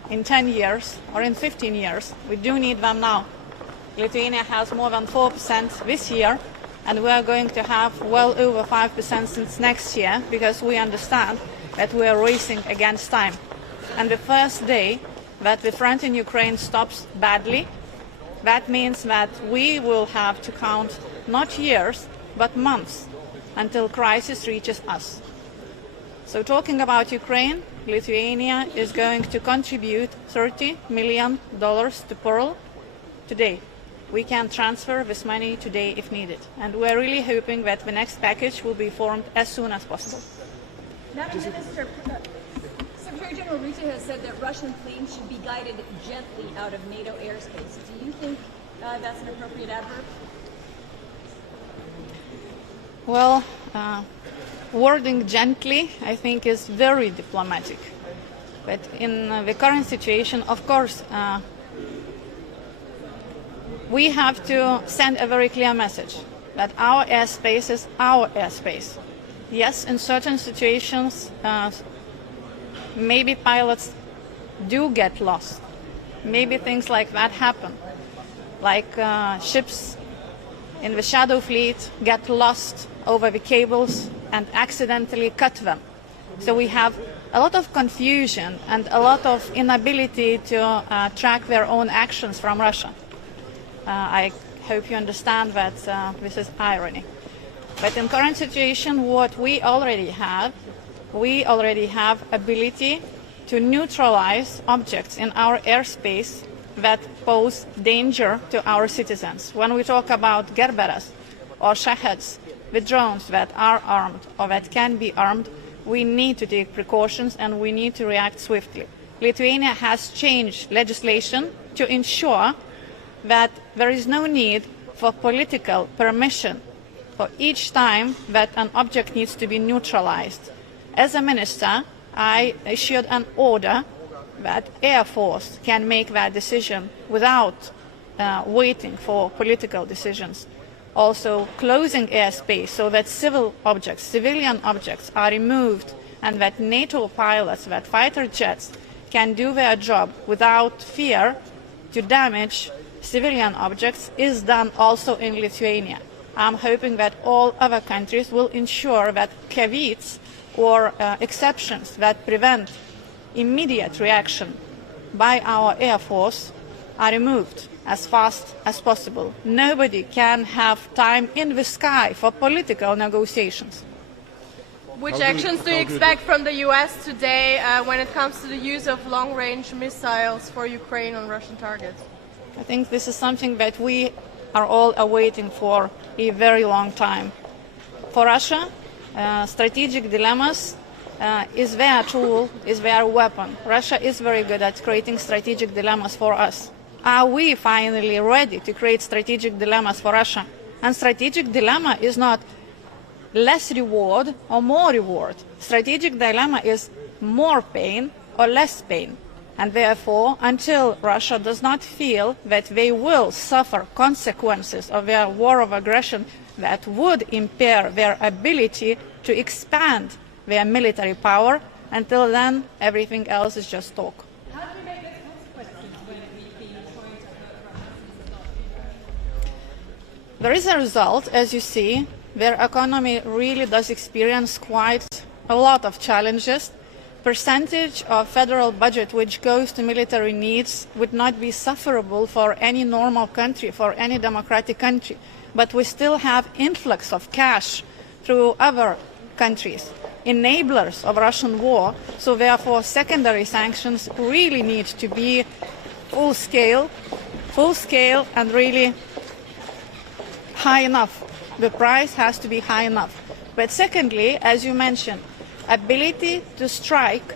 in 10 years or in 15 years. We do need them now. Lithuania has more than 4% this year, and we are going to have well over 5% since next year, because we understand that we are racing against time. And the first day that the front in Ukraine stops badly, that means that we will have to count not years, but months until crisis reaches us. So talking about Ukraine, Lithuania is going to contribute $30 million to Pearl today. We can transfer this money today if needed. And we're really hoping that the next package will be formed as soon as possible. Madam Minister, Secretary General Rutte has said that Russian planes should be guided gently out of NATO airspace. Do you think that's an appropriate adverb? Well, wording gently, I think, is very diplomatic. But in the current situation, of course, we have to send a very clear message that our airspace is our airspace. Yes, in certain situations, maybe pilots do get lost. Maybe things like that happen. Like ships in the shadow fleet get lost over the cables and accidentally cut them. So we have a lot of confusion and a lot of inability to track their own actions from Russia. I hope you understand that this is irony. But in current situation, what we already have ability to neutralize objects in our airspace that pose danger to our citizens. When we talk about Gerberas or Shaheds, the drones that are armed or that can be armed, we need to take precautions and we need to react swiftly. Lithuania has changed legislation to ensure that there is no need for political permission for each time that an object needs to be neutralized. As a minister, I issued an order that Air Force can make that decision without waiting for political decisions. Also closing airspace so that civilian objects are removed, and that NATO pilots, that fighter jets can do their job without fear to damage civilian objects, is done also in Lithuania. I'm hoping that all other countries will ensure that caveats or exceptions that prevent immediate reaction by our Air Force are removed as fast as possible. Nobody can have time in the sky for political negotiations. Which actions do you expect from the US today when it comes to the use of long-range missiles for Ukraine on Russian targets? I think this is something that we are all awaiting for a very long time. For Russia, strategic dilemmas is their tool, is their weapon. Russia is very good at creating strategic dilemmas for us. Are we finally ready to create strategic dilemmas for Russia? And strategic dilemma is not less reward or more reward. Strategic dilemma is more pain or less pain. And therefore, until Russia does not feel that they will suffer consequences of their war of aggression that would impair their ability to expand their military power, until then, everything else is just talk. How do you make those consequences when it be trying to hurt Russian? There is a result, as you see. Their economy really does experience quite a lot of challenges. Percentage of federal budget which goes to military needs would not be sufferable for any normal country, for any democratic country. But we still have influx of cash through other countries, enablers of Russian war. So therefore, secondary sanctions really need to be full scale and really high enough. The price has to be high enough. But secondly, as you mentioned, ability to strike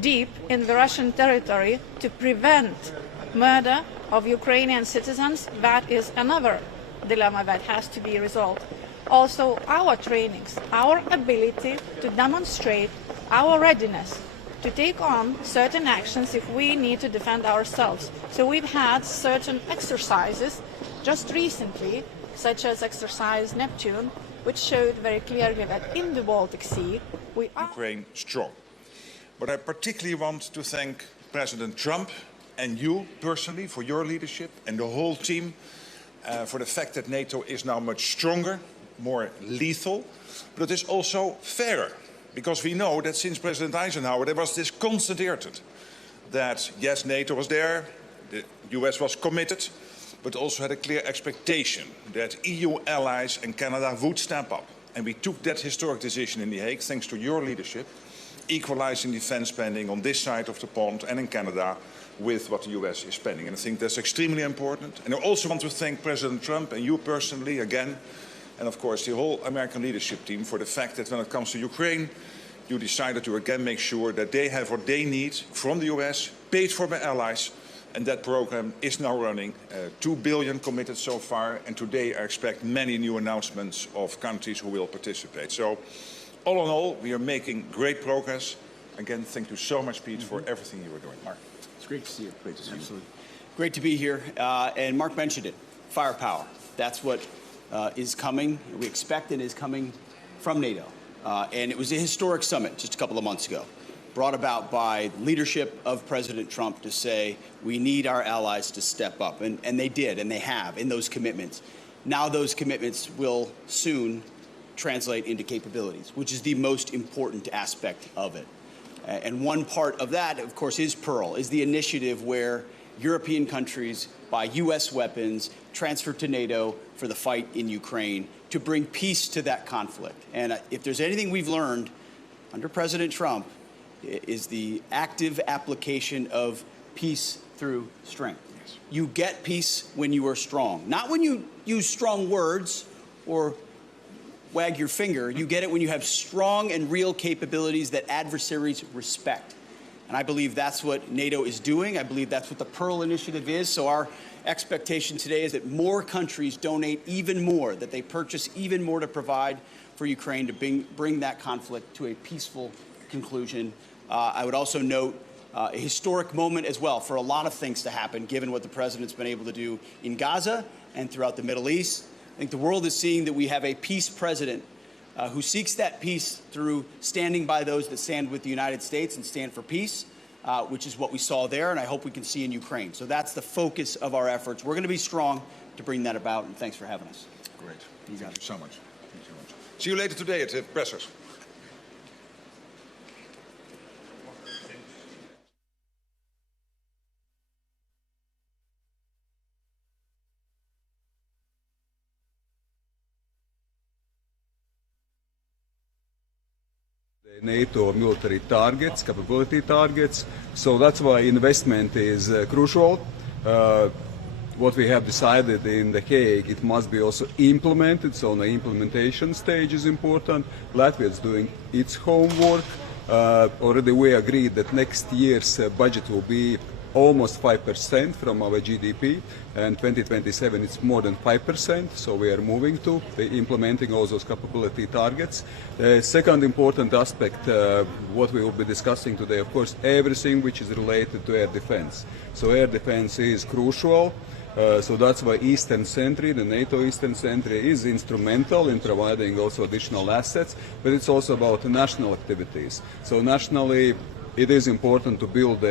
deep in the Russian territory to prevent murder of Ukrainian citizens, that is another dilemma that has to be resolved. Also, our trainings, our ability to demonstrate our readiness to take on certain actions if we need to defend ourselves. So we've had certain exercises just recently, such as exercise Neptune, which showed very clearly that in the Baltic Sea we are Ukraine strong. But I particularly want to thank President Trump and you personally for your leadership and the whole team for the fact that NATO is now much stronger, more lethal, but it is also fairer. Because we know that since President Eisenhower there was this constant irritant that yes, NATO was there, the US was committed, but also had a clear expectation that EU allies and Canada would step up. And we took that historic decision in The Hague, thanks to your leadership, equalizing defense spending on this side of the pond and in Canada with what the US is spending. And I think that's extremely important. And I also want to thank President Trump and you personally again, and of course the whole American leadership team for the fact that when it comes to Ukraine, you decided to again make sure that they have what they need from the US, paid for by allies, and that program is now running. 2 billion committed so far, and today I expect many new announcements of countries who will participate. So, all in all, we are making great progress. Again, thank you so much, Pete, for everything you are doing. Mark. It's great to see you. Great to see you. Absolutely. Great to be here. And Mark mentioned it, firepower. That's what is coming, we expect it is coming from NATO. And it was a historic summit just a couple of months ago, brought about by leadership of President Trump to say we need our allies to step up. And they did, and they have in those commitments. Now those commitments will soon translate into capabilities, which is the most important aspect of it. And one part of that, of course, is Pearl, is the initiative where European countries buy U.S. weapons, transfer to NATO for the fight in Ukraine to bring peace to that conflict. And if there's anything we've learned under President Trump, is the active application of peace through strength. Yes. You get peace when you are strong, not when you use strong words or wag your finger. You get it when you have strong and real capabilities that adversaries respect. And I believe that's what NATO is doing. I believe that's what the Pearl Initiative is. So our expectation today is that more countries donate even more, that they purchase even more to provide for Ukraine to bring that conflict to a peaceful conclusion. I would also note a historic moment as well for a lot of things to happen, given what the president's been able to do in Gaza and throughout the Middle East. I think the world is seeing that we have a peace president who seeks that peace through standing by those that stand with the United States and stand for peace, which is what we saw there, and I hope we can see in Ukraine. So that's the focus of our efforts. We're going to be strong to bring that about, and thanks for having us. Great. Thank you so much. Thank you so much. See you later today at Pressers. NATO military targets, capability targets. So that's why investment is crucial. What we have decided in The Hague, it must be also implemented. So the implementation stage is important. Latvia is doing its homework. Already we agreed that next year's budget will be almost 5% from our GDP, and 2027 it's more than 5%, so we are moving to implementing all those capability targets. The second important aspect, what we will be discussing today, of course, everything which is related to air defense. So air defense is crucial. So that's why Eastern Sentry, the NATO Eastern Sentry, is instrumental in providing also additional assets, but it's also about national activities. So nationally, it is important to build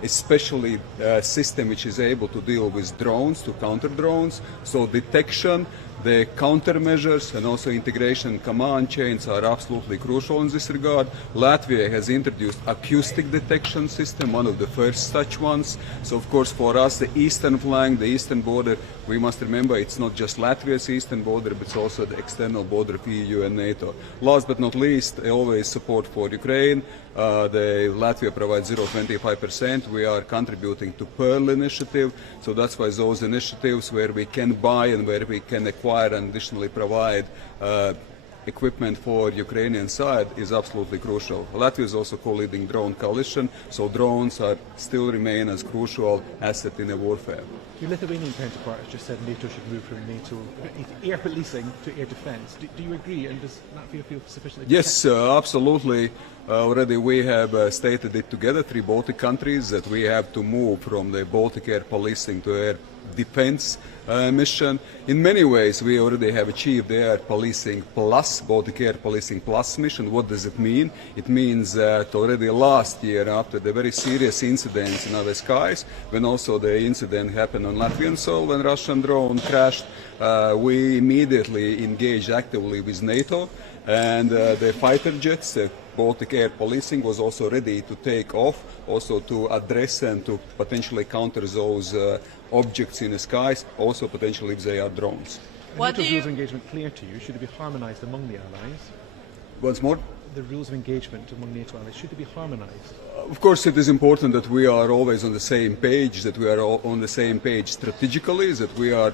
especially a system which is able to deal with drones, to counter drones. So detection, the countermeasures and also integration command chains are absolutely crucial in this regard. Latvia has introduced acoustic detection system, one of the first such ones. So of course for us the eastern flank, the eastern border, we must remember it's not just Latvia's eastern border, but it's also the external border of EU and NATO. Last but not least, always support for Ukraine. Latvia provides 0.25%. We are contributing to Pearl initiative. So that's why those initiatives where we can buy and where we can acquire and additionally provide equipment for Ukrainian side is absolutely crucial. Latvia is also co-leading drone coalition, so drones still remain as crucial asset in a warfare. Your Lithuanian counterpart has just said NATO should move from NATO air policing to air defence. Do you agree, and does Latvia feel sufficiently? Yes, absolutely. Already we have stated it together, 3 Baltic countries, that we have to move from the Baltic air policing to air defense mission. In many ways, we already have achieved the Air Policing Plus, Baltic Air Policing Plus mission. What does it mean? It means that already last year, after the very serious incidents in our skies, when also the incident happened on Latvian soil, when Russian drone crashed, we immediately engaged actively with NATO, and the fighter jets, Baltic Air Policing, was also ready to take off, also to address and to potentially counter those objects in the skies, also potentially if they are drones. NATO's rules of engagement clear to you? Should it be harmonised among the allies? Once more? The rules of engagement among NATO allies, should they be harmonised? Of course, it is important that we are always on the same page, that we are all on the same page strategically, that we are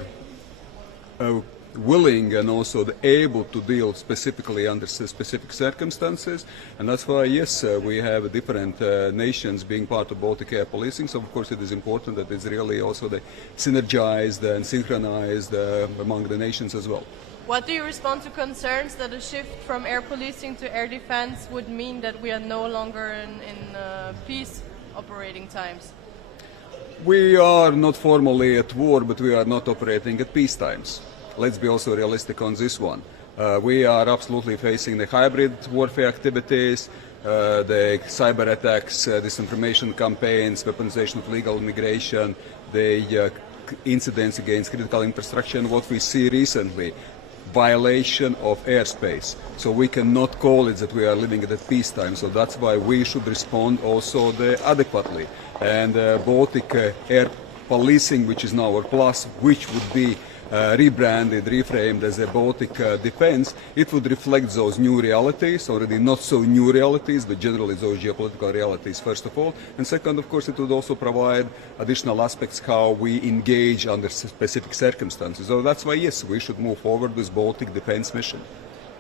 willing and also able to deal specifically under specific circumstances, and that's why, yes, we have different nations being part of Baltic Air Policing, so of course it is important that it's really also synergized and synchronized among the nations as well. What do you respond to concerns that a shift from air policing to air defense would mean that we are no longer in peace operating times? We are not formally at war, but we are not operating at peace times. Let's be also realistic on this one. We are absolutely facing the hybrid warfare activities, the cyber attacks, disinformation campaigns, weaponization of legal immigration, the incidents against critical infrastructure, and what we see recently, violation of airspace. So we cannot call it that we are living at a peacetime. So that's why we should respond also adequately. And Baltic Air Policing, which is now our plus, which would be rebranded, reframed as a Baltic defense, it would reflect those new realities, already not so new realities, but generally those geopolitical realities, first of all. And second, of course, it would also provide additional aspects how we engage under specific circumstances. So that's why, yes, we should move forward with Baltic defense mission.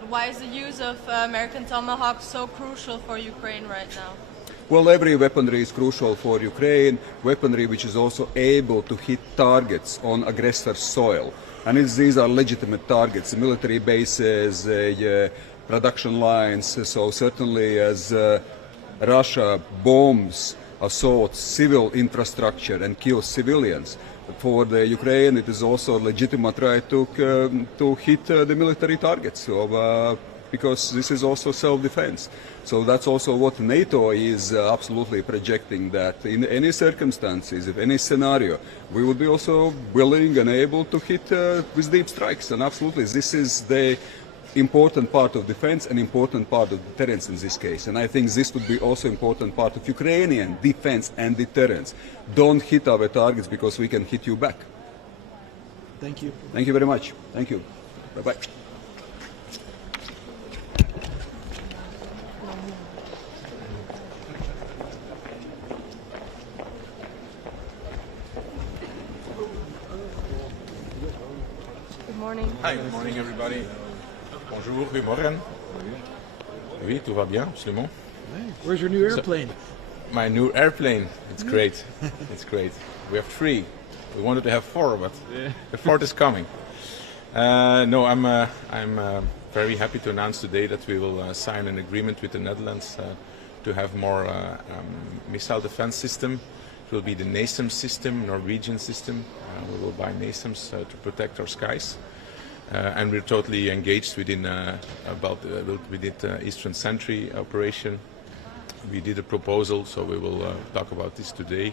Why is the use of American Tomahawk so crucial for Ukraine right now? Well, every weaponry is crucial for Ukraine, weaponry which is also able to hit targets on aggressor soil. And these are legitimate targets, military bases, production lines. So certainly as Russia bombs, assaults civil infrastructure and kills civilians, for the Ukraine it is also a legitimate right to hit the military targets of because this is also self-defense. So that's also what NATO is absolutely projecting, that in any circumstances, if any scenario, we would be also willing and able to hit with deep strikes. And absolutely, this is the important part of defense and important part of deterrence in this case. And I think this would be also important part of Ukrainian defense and deterrence. Don't hit our targets because we can hit you back. Thank you. Thank you very much. Thank you. Bye-bye. Good morning. Hi, good morning everybody. Bonjour, goedemorgen. Oui, tout va bien, absolument. Where's your new airplane? My new airplane, it's great. It's great. We have 3. We wanted to have 4, but the 4th is coming. No, I'm very happy to announce today that we will sign an agreement with the Netherlands to have more missile defense system. It will be the NASAMS system, Norwegian system. We will buy NASAMS to protect our skies. And we're totally engaged within we did Eastern Sentry operation. We did a proposal, so we will talk about this today.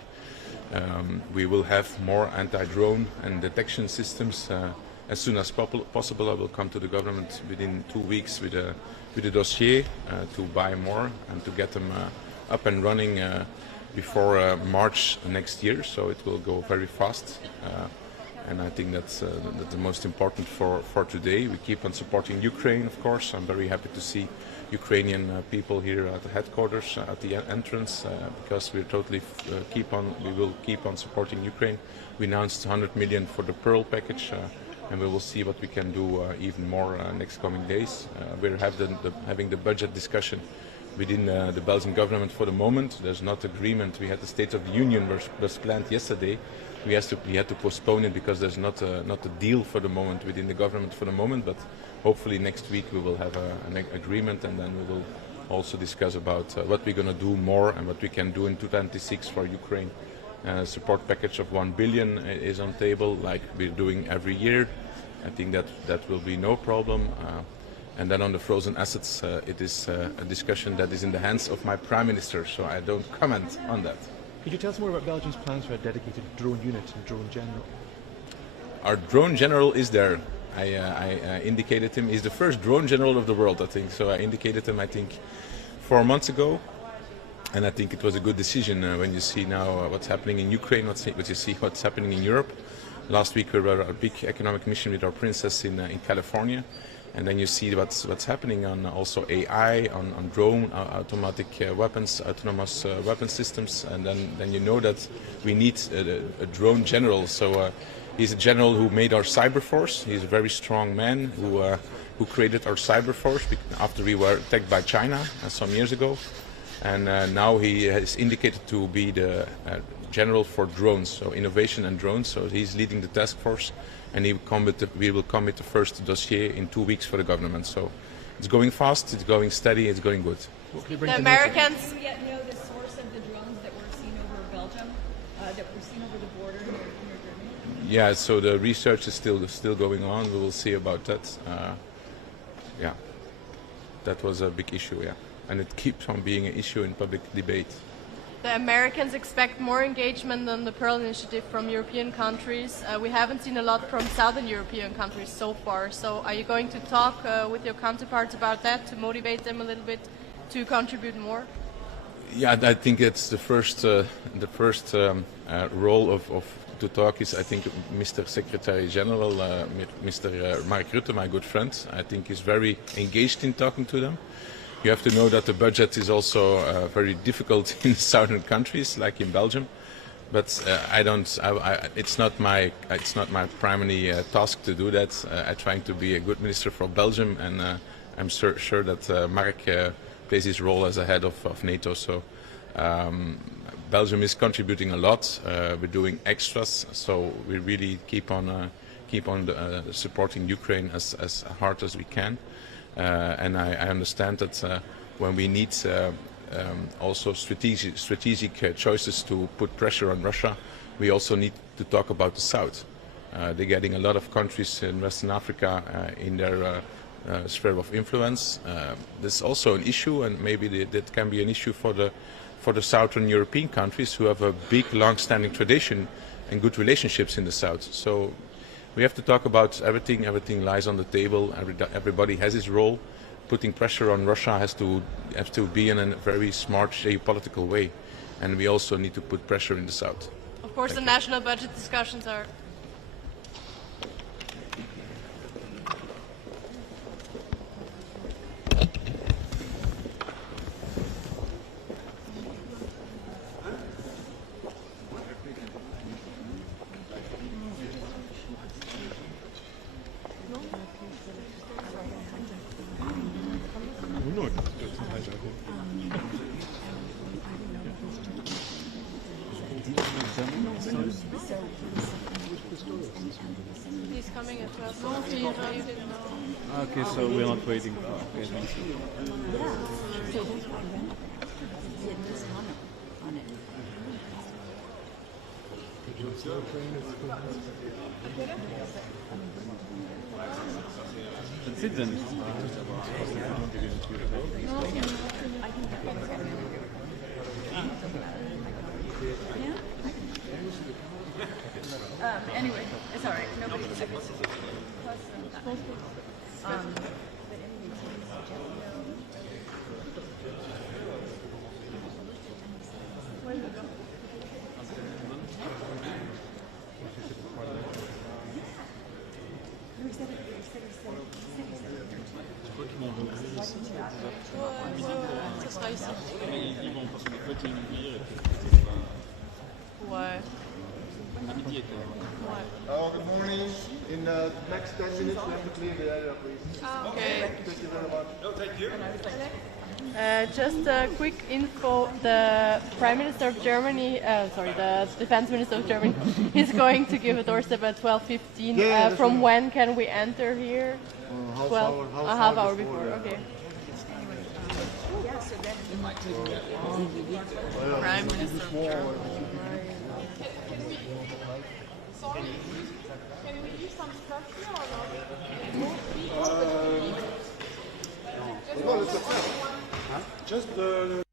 We will have more anti-drone and detection systems as soon as possible. I will come to the government within 2 weeks with a dossier to buy more and to get them up and running before March next year. So it will go very fast. And I think that's the most important for today. We keep on supporting Ukraine, of course. I'm very happy to see Ukrainian people here at the headquarters, at the entrance, because we will keep on supporting Ukraine. We announced 100 million for the Pearl package, and we will see what we can do even more next coming days. We're having the budget discussion within the Belgian government for the moment. There's not agreement. We had the State of the Union was planned yesterday. We had to postpone it because there's not a deal for the moment within the government for the moment, but hopefully next week we will have an agreement, and then we will also discuss about what we're going to do more and what we can do in 2026 for Ukraine. Support package of 1 billion is on table, like we're doing every year. I think that will be no problem. And then on the frozen assets, it is a discussion that is in the hands of my Prime Minister, so I don't comment on that. Could you tell us more about Belgium's plans for a dedicated drone unit and drone general? Our drone general is there. I indicated him. He's the first drone general of the world, I think. So I indicated him, I think, 4 months ago. And I think it was a good decision when you see now what's happening in Ukraine, what you see what's happening in Europe. Last week we were a big economic mission with our princess in California. And then you see what's happening on also AI, on drone, automatic weapons, autonomous weapon systems, and then you know that we need a drone general. So he's a general who made our cyber force. He's a very strong man who created our cyber force after we were attacked by China some years ago, and now he is indicated to be the general for drones, so innovation and drones. So he's leading the task force. And we will come with the first dossier in 2 weeks for the government. So it's going fast, it's going steady, it's going good. The Americans. Do we yet know the source of the drones that were seen over Belgium, that were seen over the border near Germany? Yeah, so the research is still going on. We will see about that. Yeah, that was a big issue. Yeah, and it keeps on being an issue in public debate. The Americans expect more engagement on the Pearl Initiative from European countries. We haven't seen a lot from Southern European countries so far. So are you going to talk with your counterparts about that to motivate them a little bit to contribute more? Yeah, I think it's the first role to talk is, I think, Mr. Secretary General, Mr. Mark Rutte, my good friend. I think he's very engaged in talking to them. You have to know that the budget is also very difficult in southern countries, like in Belgium. But it's not my primary task to do that. I'm trying to be a good minister for Belgium, and I'm sure that Mark plays his role as a head of NATO. So Belgium is contributing a lot. We're doing extras, so we really keep on supporting Ukraine as hard as we can. And I understand that when we need also strategic choices to put pressure on Russia, we also need to talk about the South. They're getting a lot of countries in Western Africa in their sphere of influence. This is also an issue, and maybe that can be an issue for the Southern European countries who have a big, long-standing tradition and good relationships in the South. So we have to talk about everything. Everything lies on the table. Everybody has his role. Putting pressure on Russia has to be in a very smart geopolitical way, and we also need to put pressure in the South. Of course, the national budget discussions are. He's coming at 12. Okay, so we're not waiting. Okay, thank you. Dann sind sie nicht. Anyway, it's all right. Nobody disagrees. Why? Good morning. In the next 10 minutes, we have to clear the area, please. Okay. Thank you very much. No, thank you. Just a quick info, the Prime Minister of Germany, the Defense Minister of Germany is going to give a doorstep at 12:15. From when can we enter here? Half hour before, okay. Prime Minister of Germany. Sorry, can we use some stuff here or not? Just the...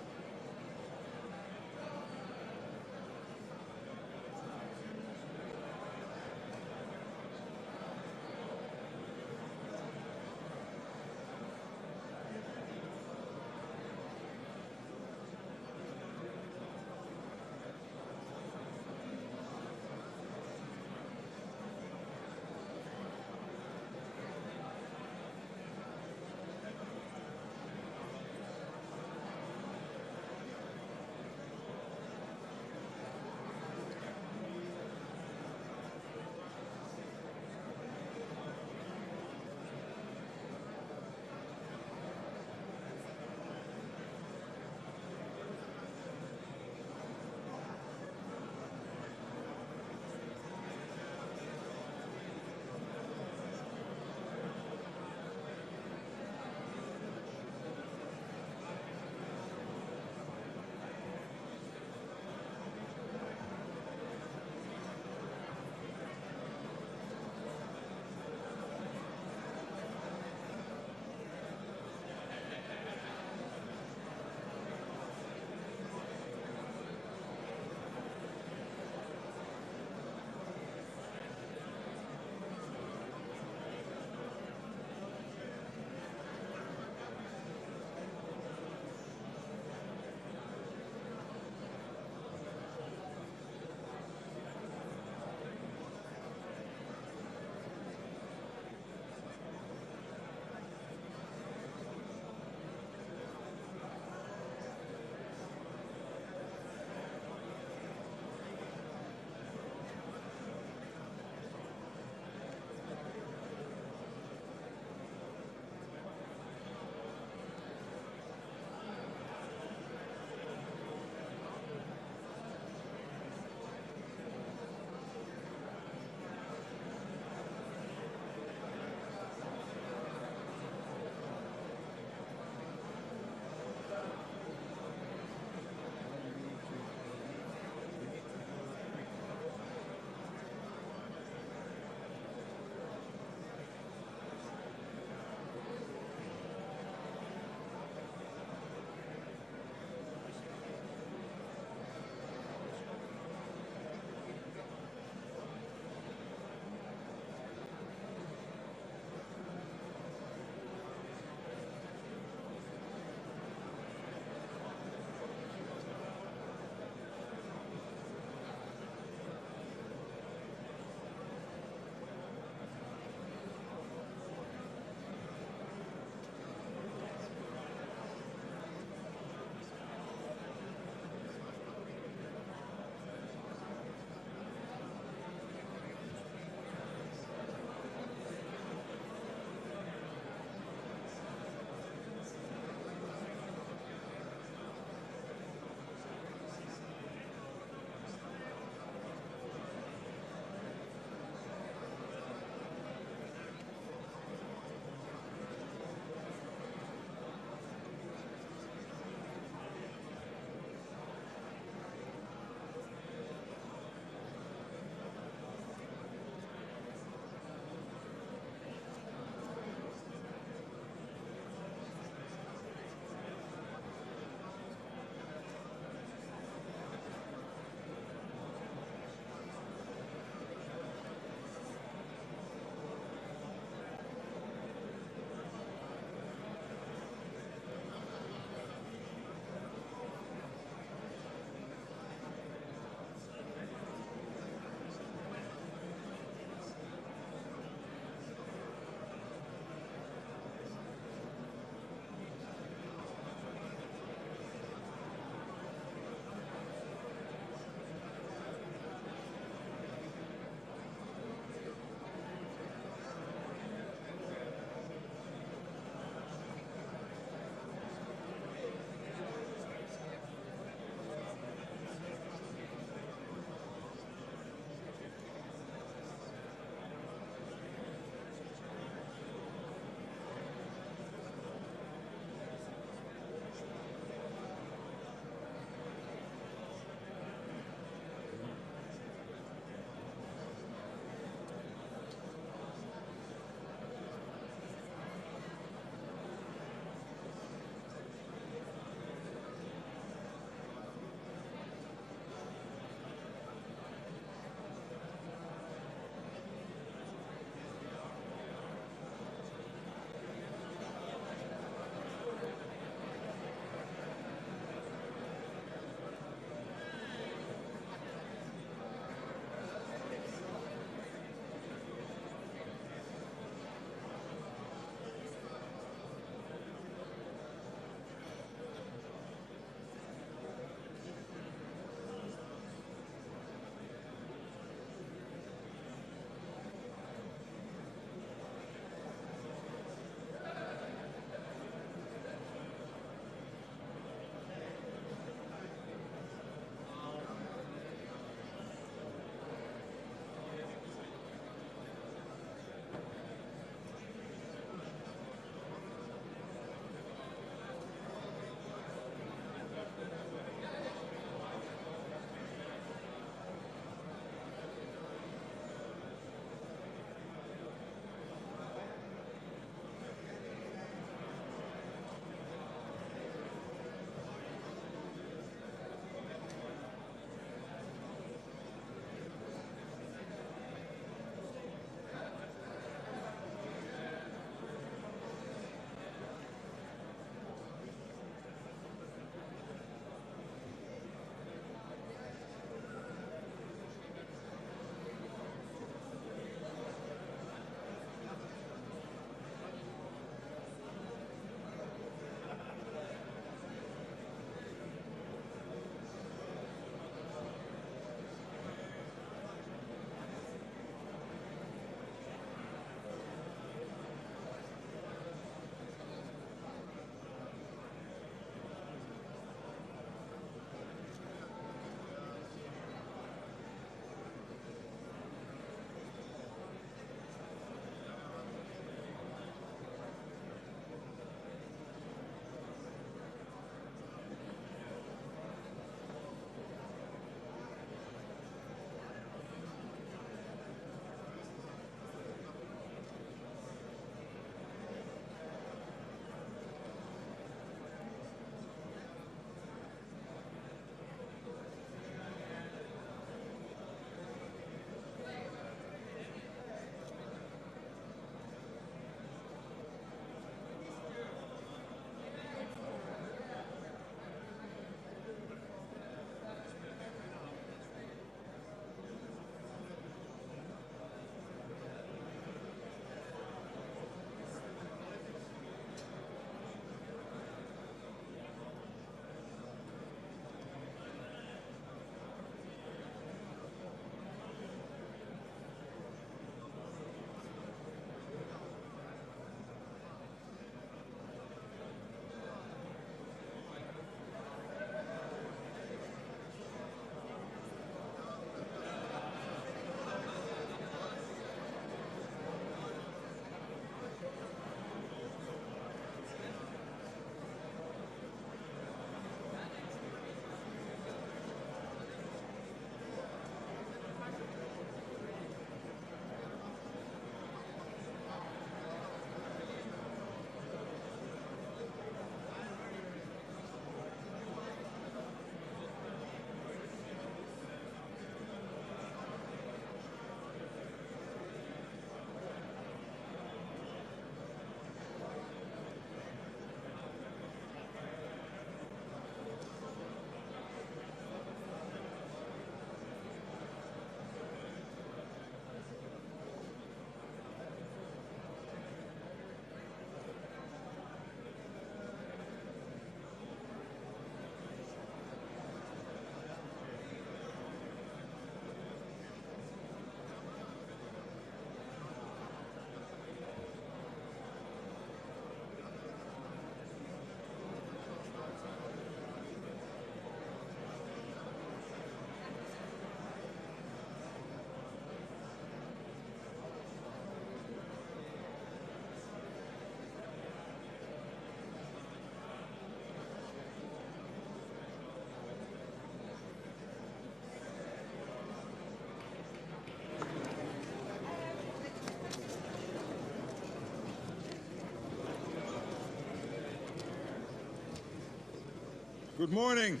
Good morning.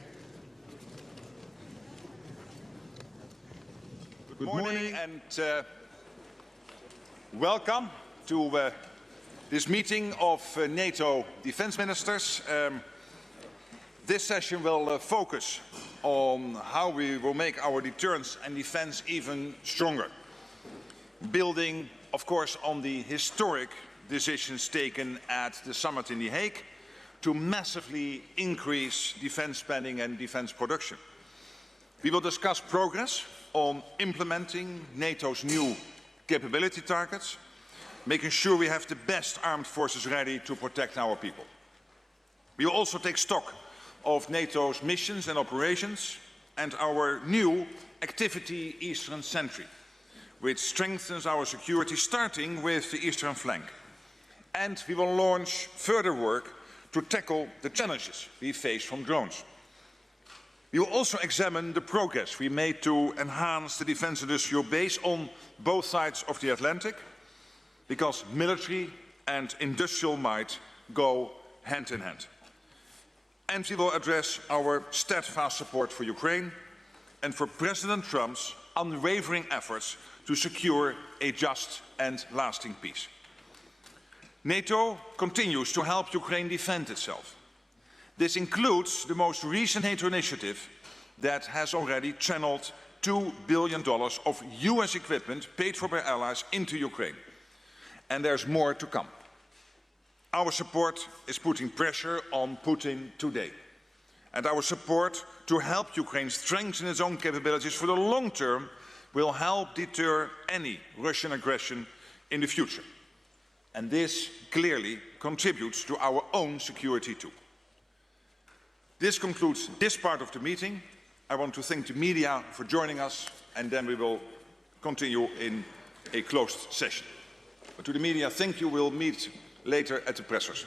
Good morning and welcome to this meeting of NATO defense ministers. This session will focus on how we will make our deterrence and defense even stronger, building, of course, on the historic decisions taken at the summit in The Hague to massively increase defense spending and defense production. We will discuss progress on implementing NATO's new capability targets, making sure we have the best armed forces ready to protect our people. We will also take stock of NATO's missions and operations and our new activity Eastern Sentry, which strengthens our security starting with the eastern flank. And we will launch further work to tackle the challenges we face from drones. We will also examine the progress we made to enhance the defense industrial base on both sides of the Atlantic, because military and industrial might go hand in hand. And we will address our steadfast support for Ukraine and for President Trump's unwavering efforts to secure a just and lasting peace. NATO continues to help Ukraine defend itself. This includes the most recent NATO initiative that has already channeled $2 billion of US equipment paid for by allies into Ukraine. And there's more to come. Our support is putting pressure on Putin today. And our support to help Ukraine strengthen its own capabilities for the long term will help deter any Russian aggression in the future. And this clearly contributes to our own security too. This concludes this part of the meeting. I want to thank the media for joining us, and then we will continue in a closed session. But to the media, thank you. We'll meet later at the pressers.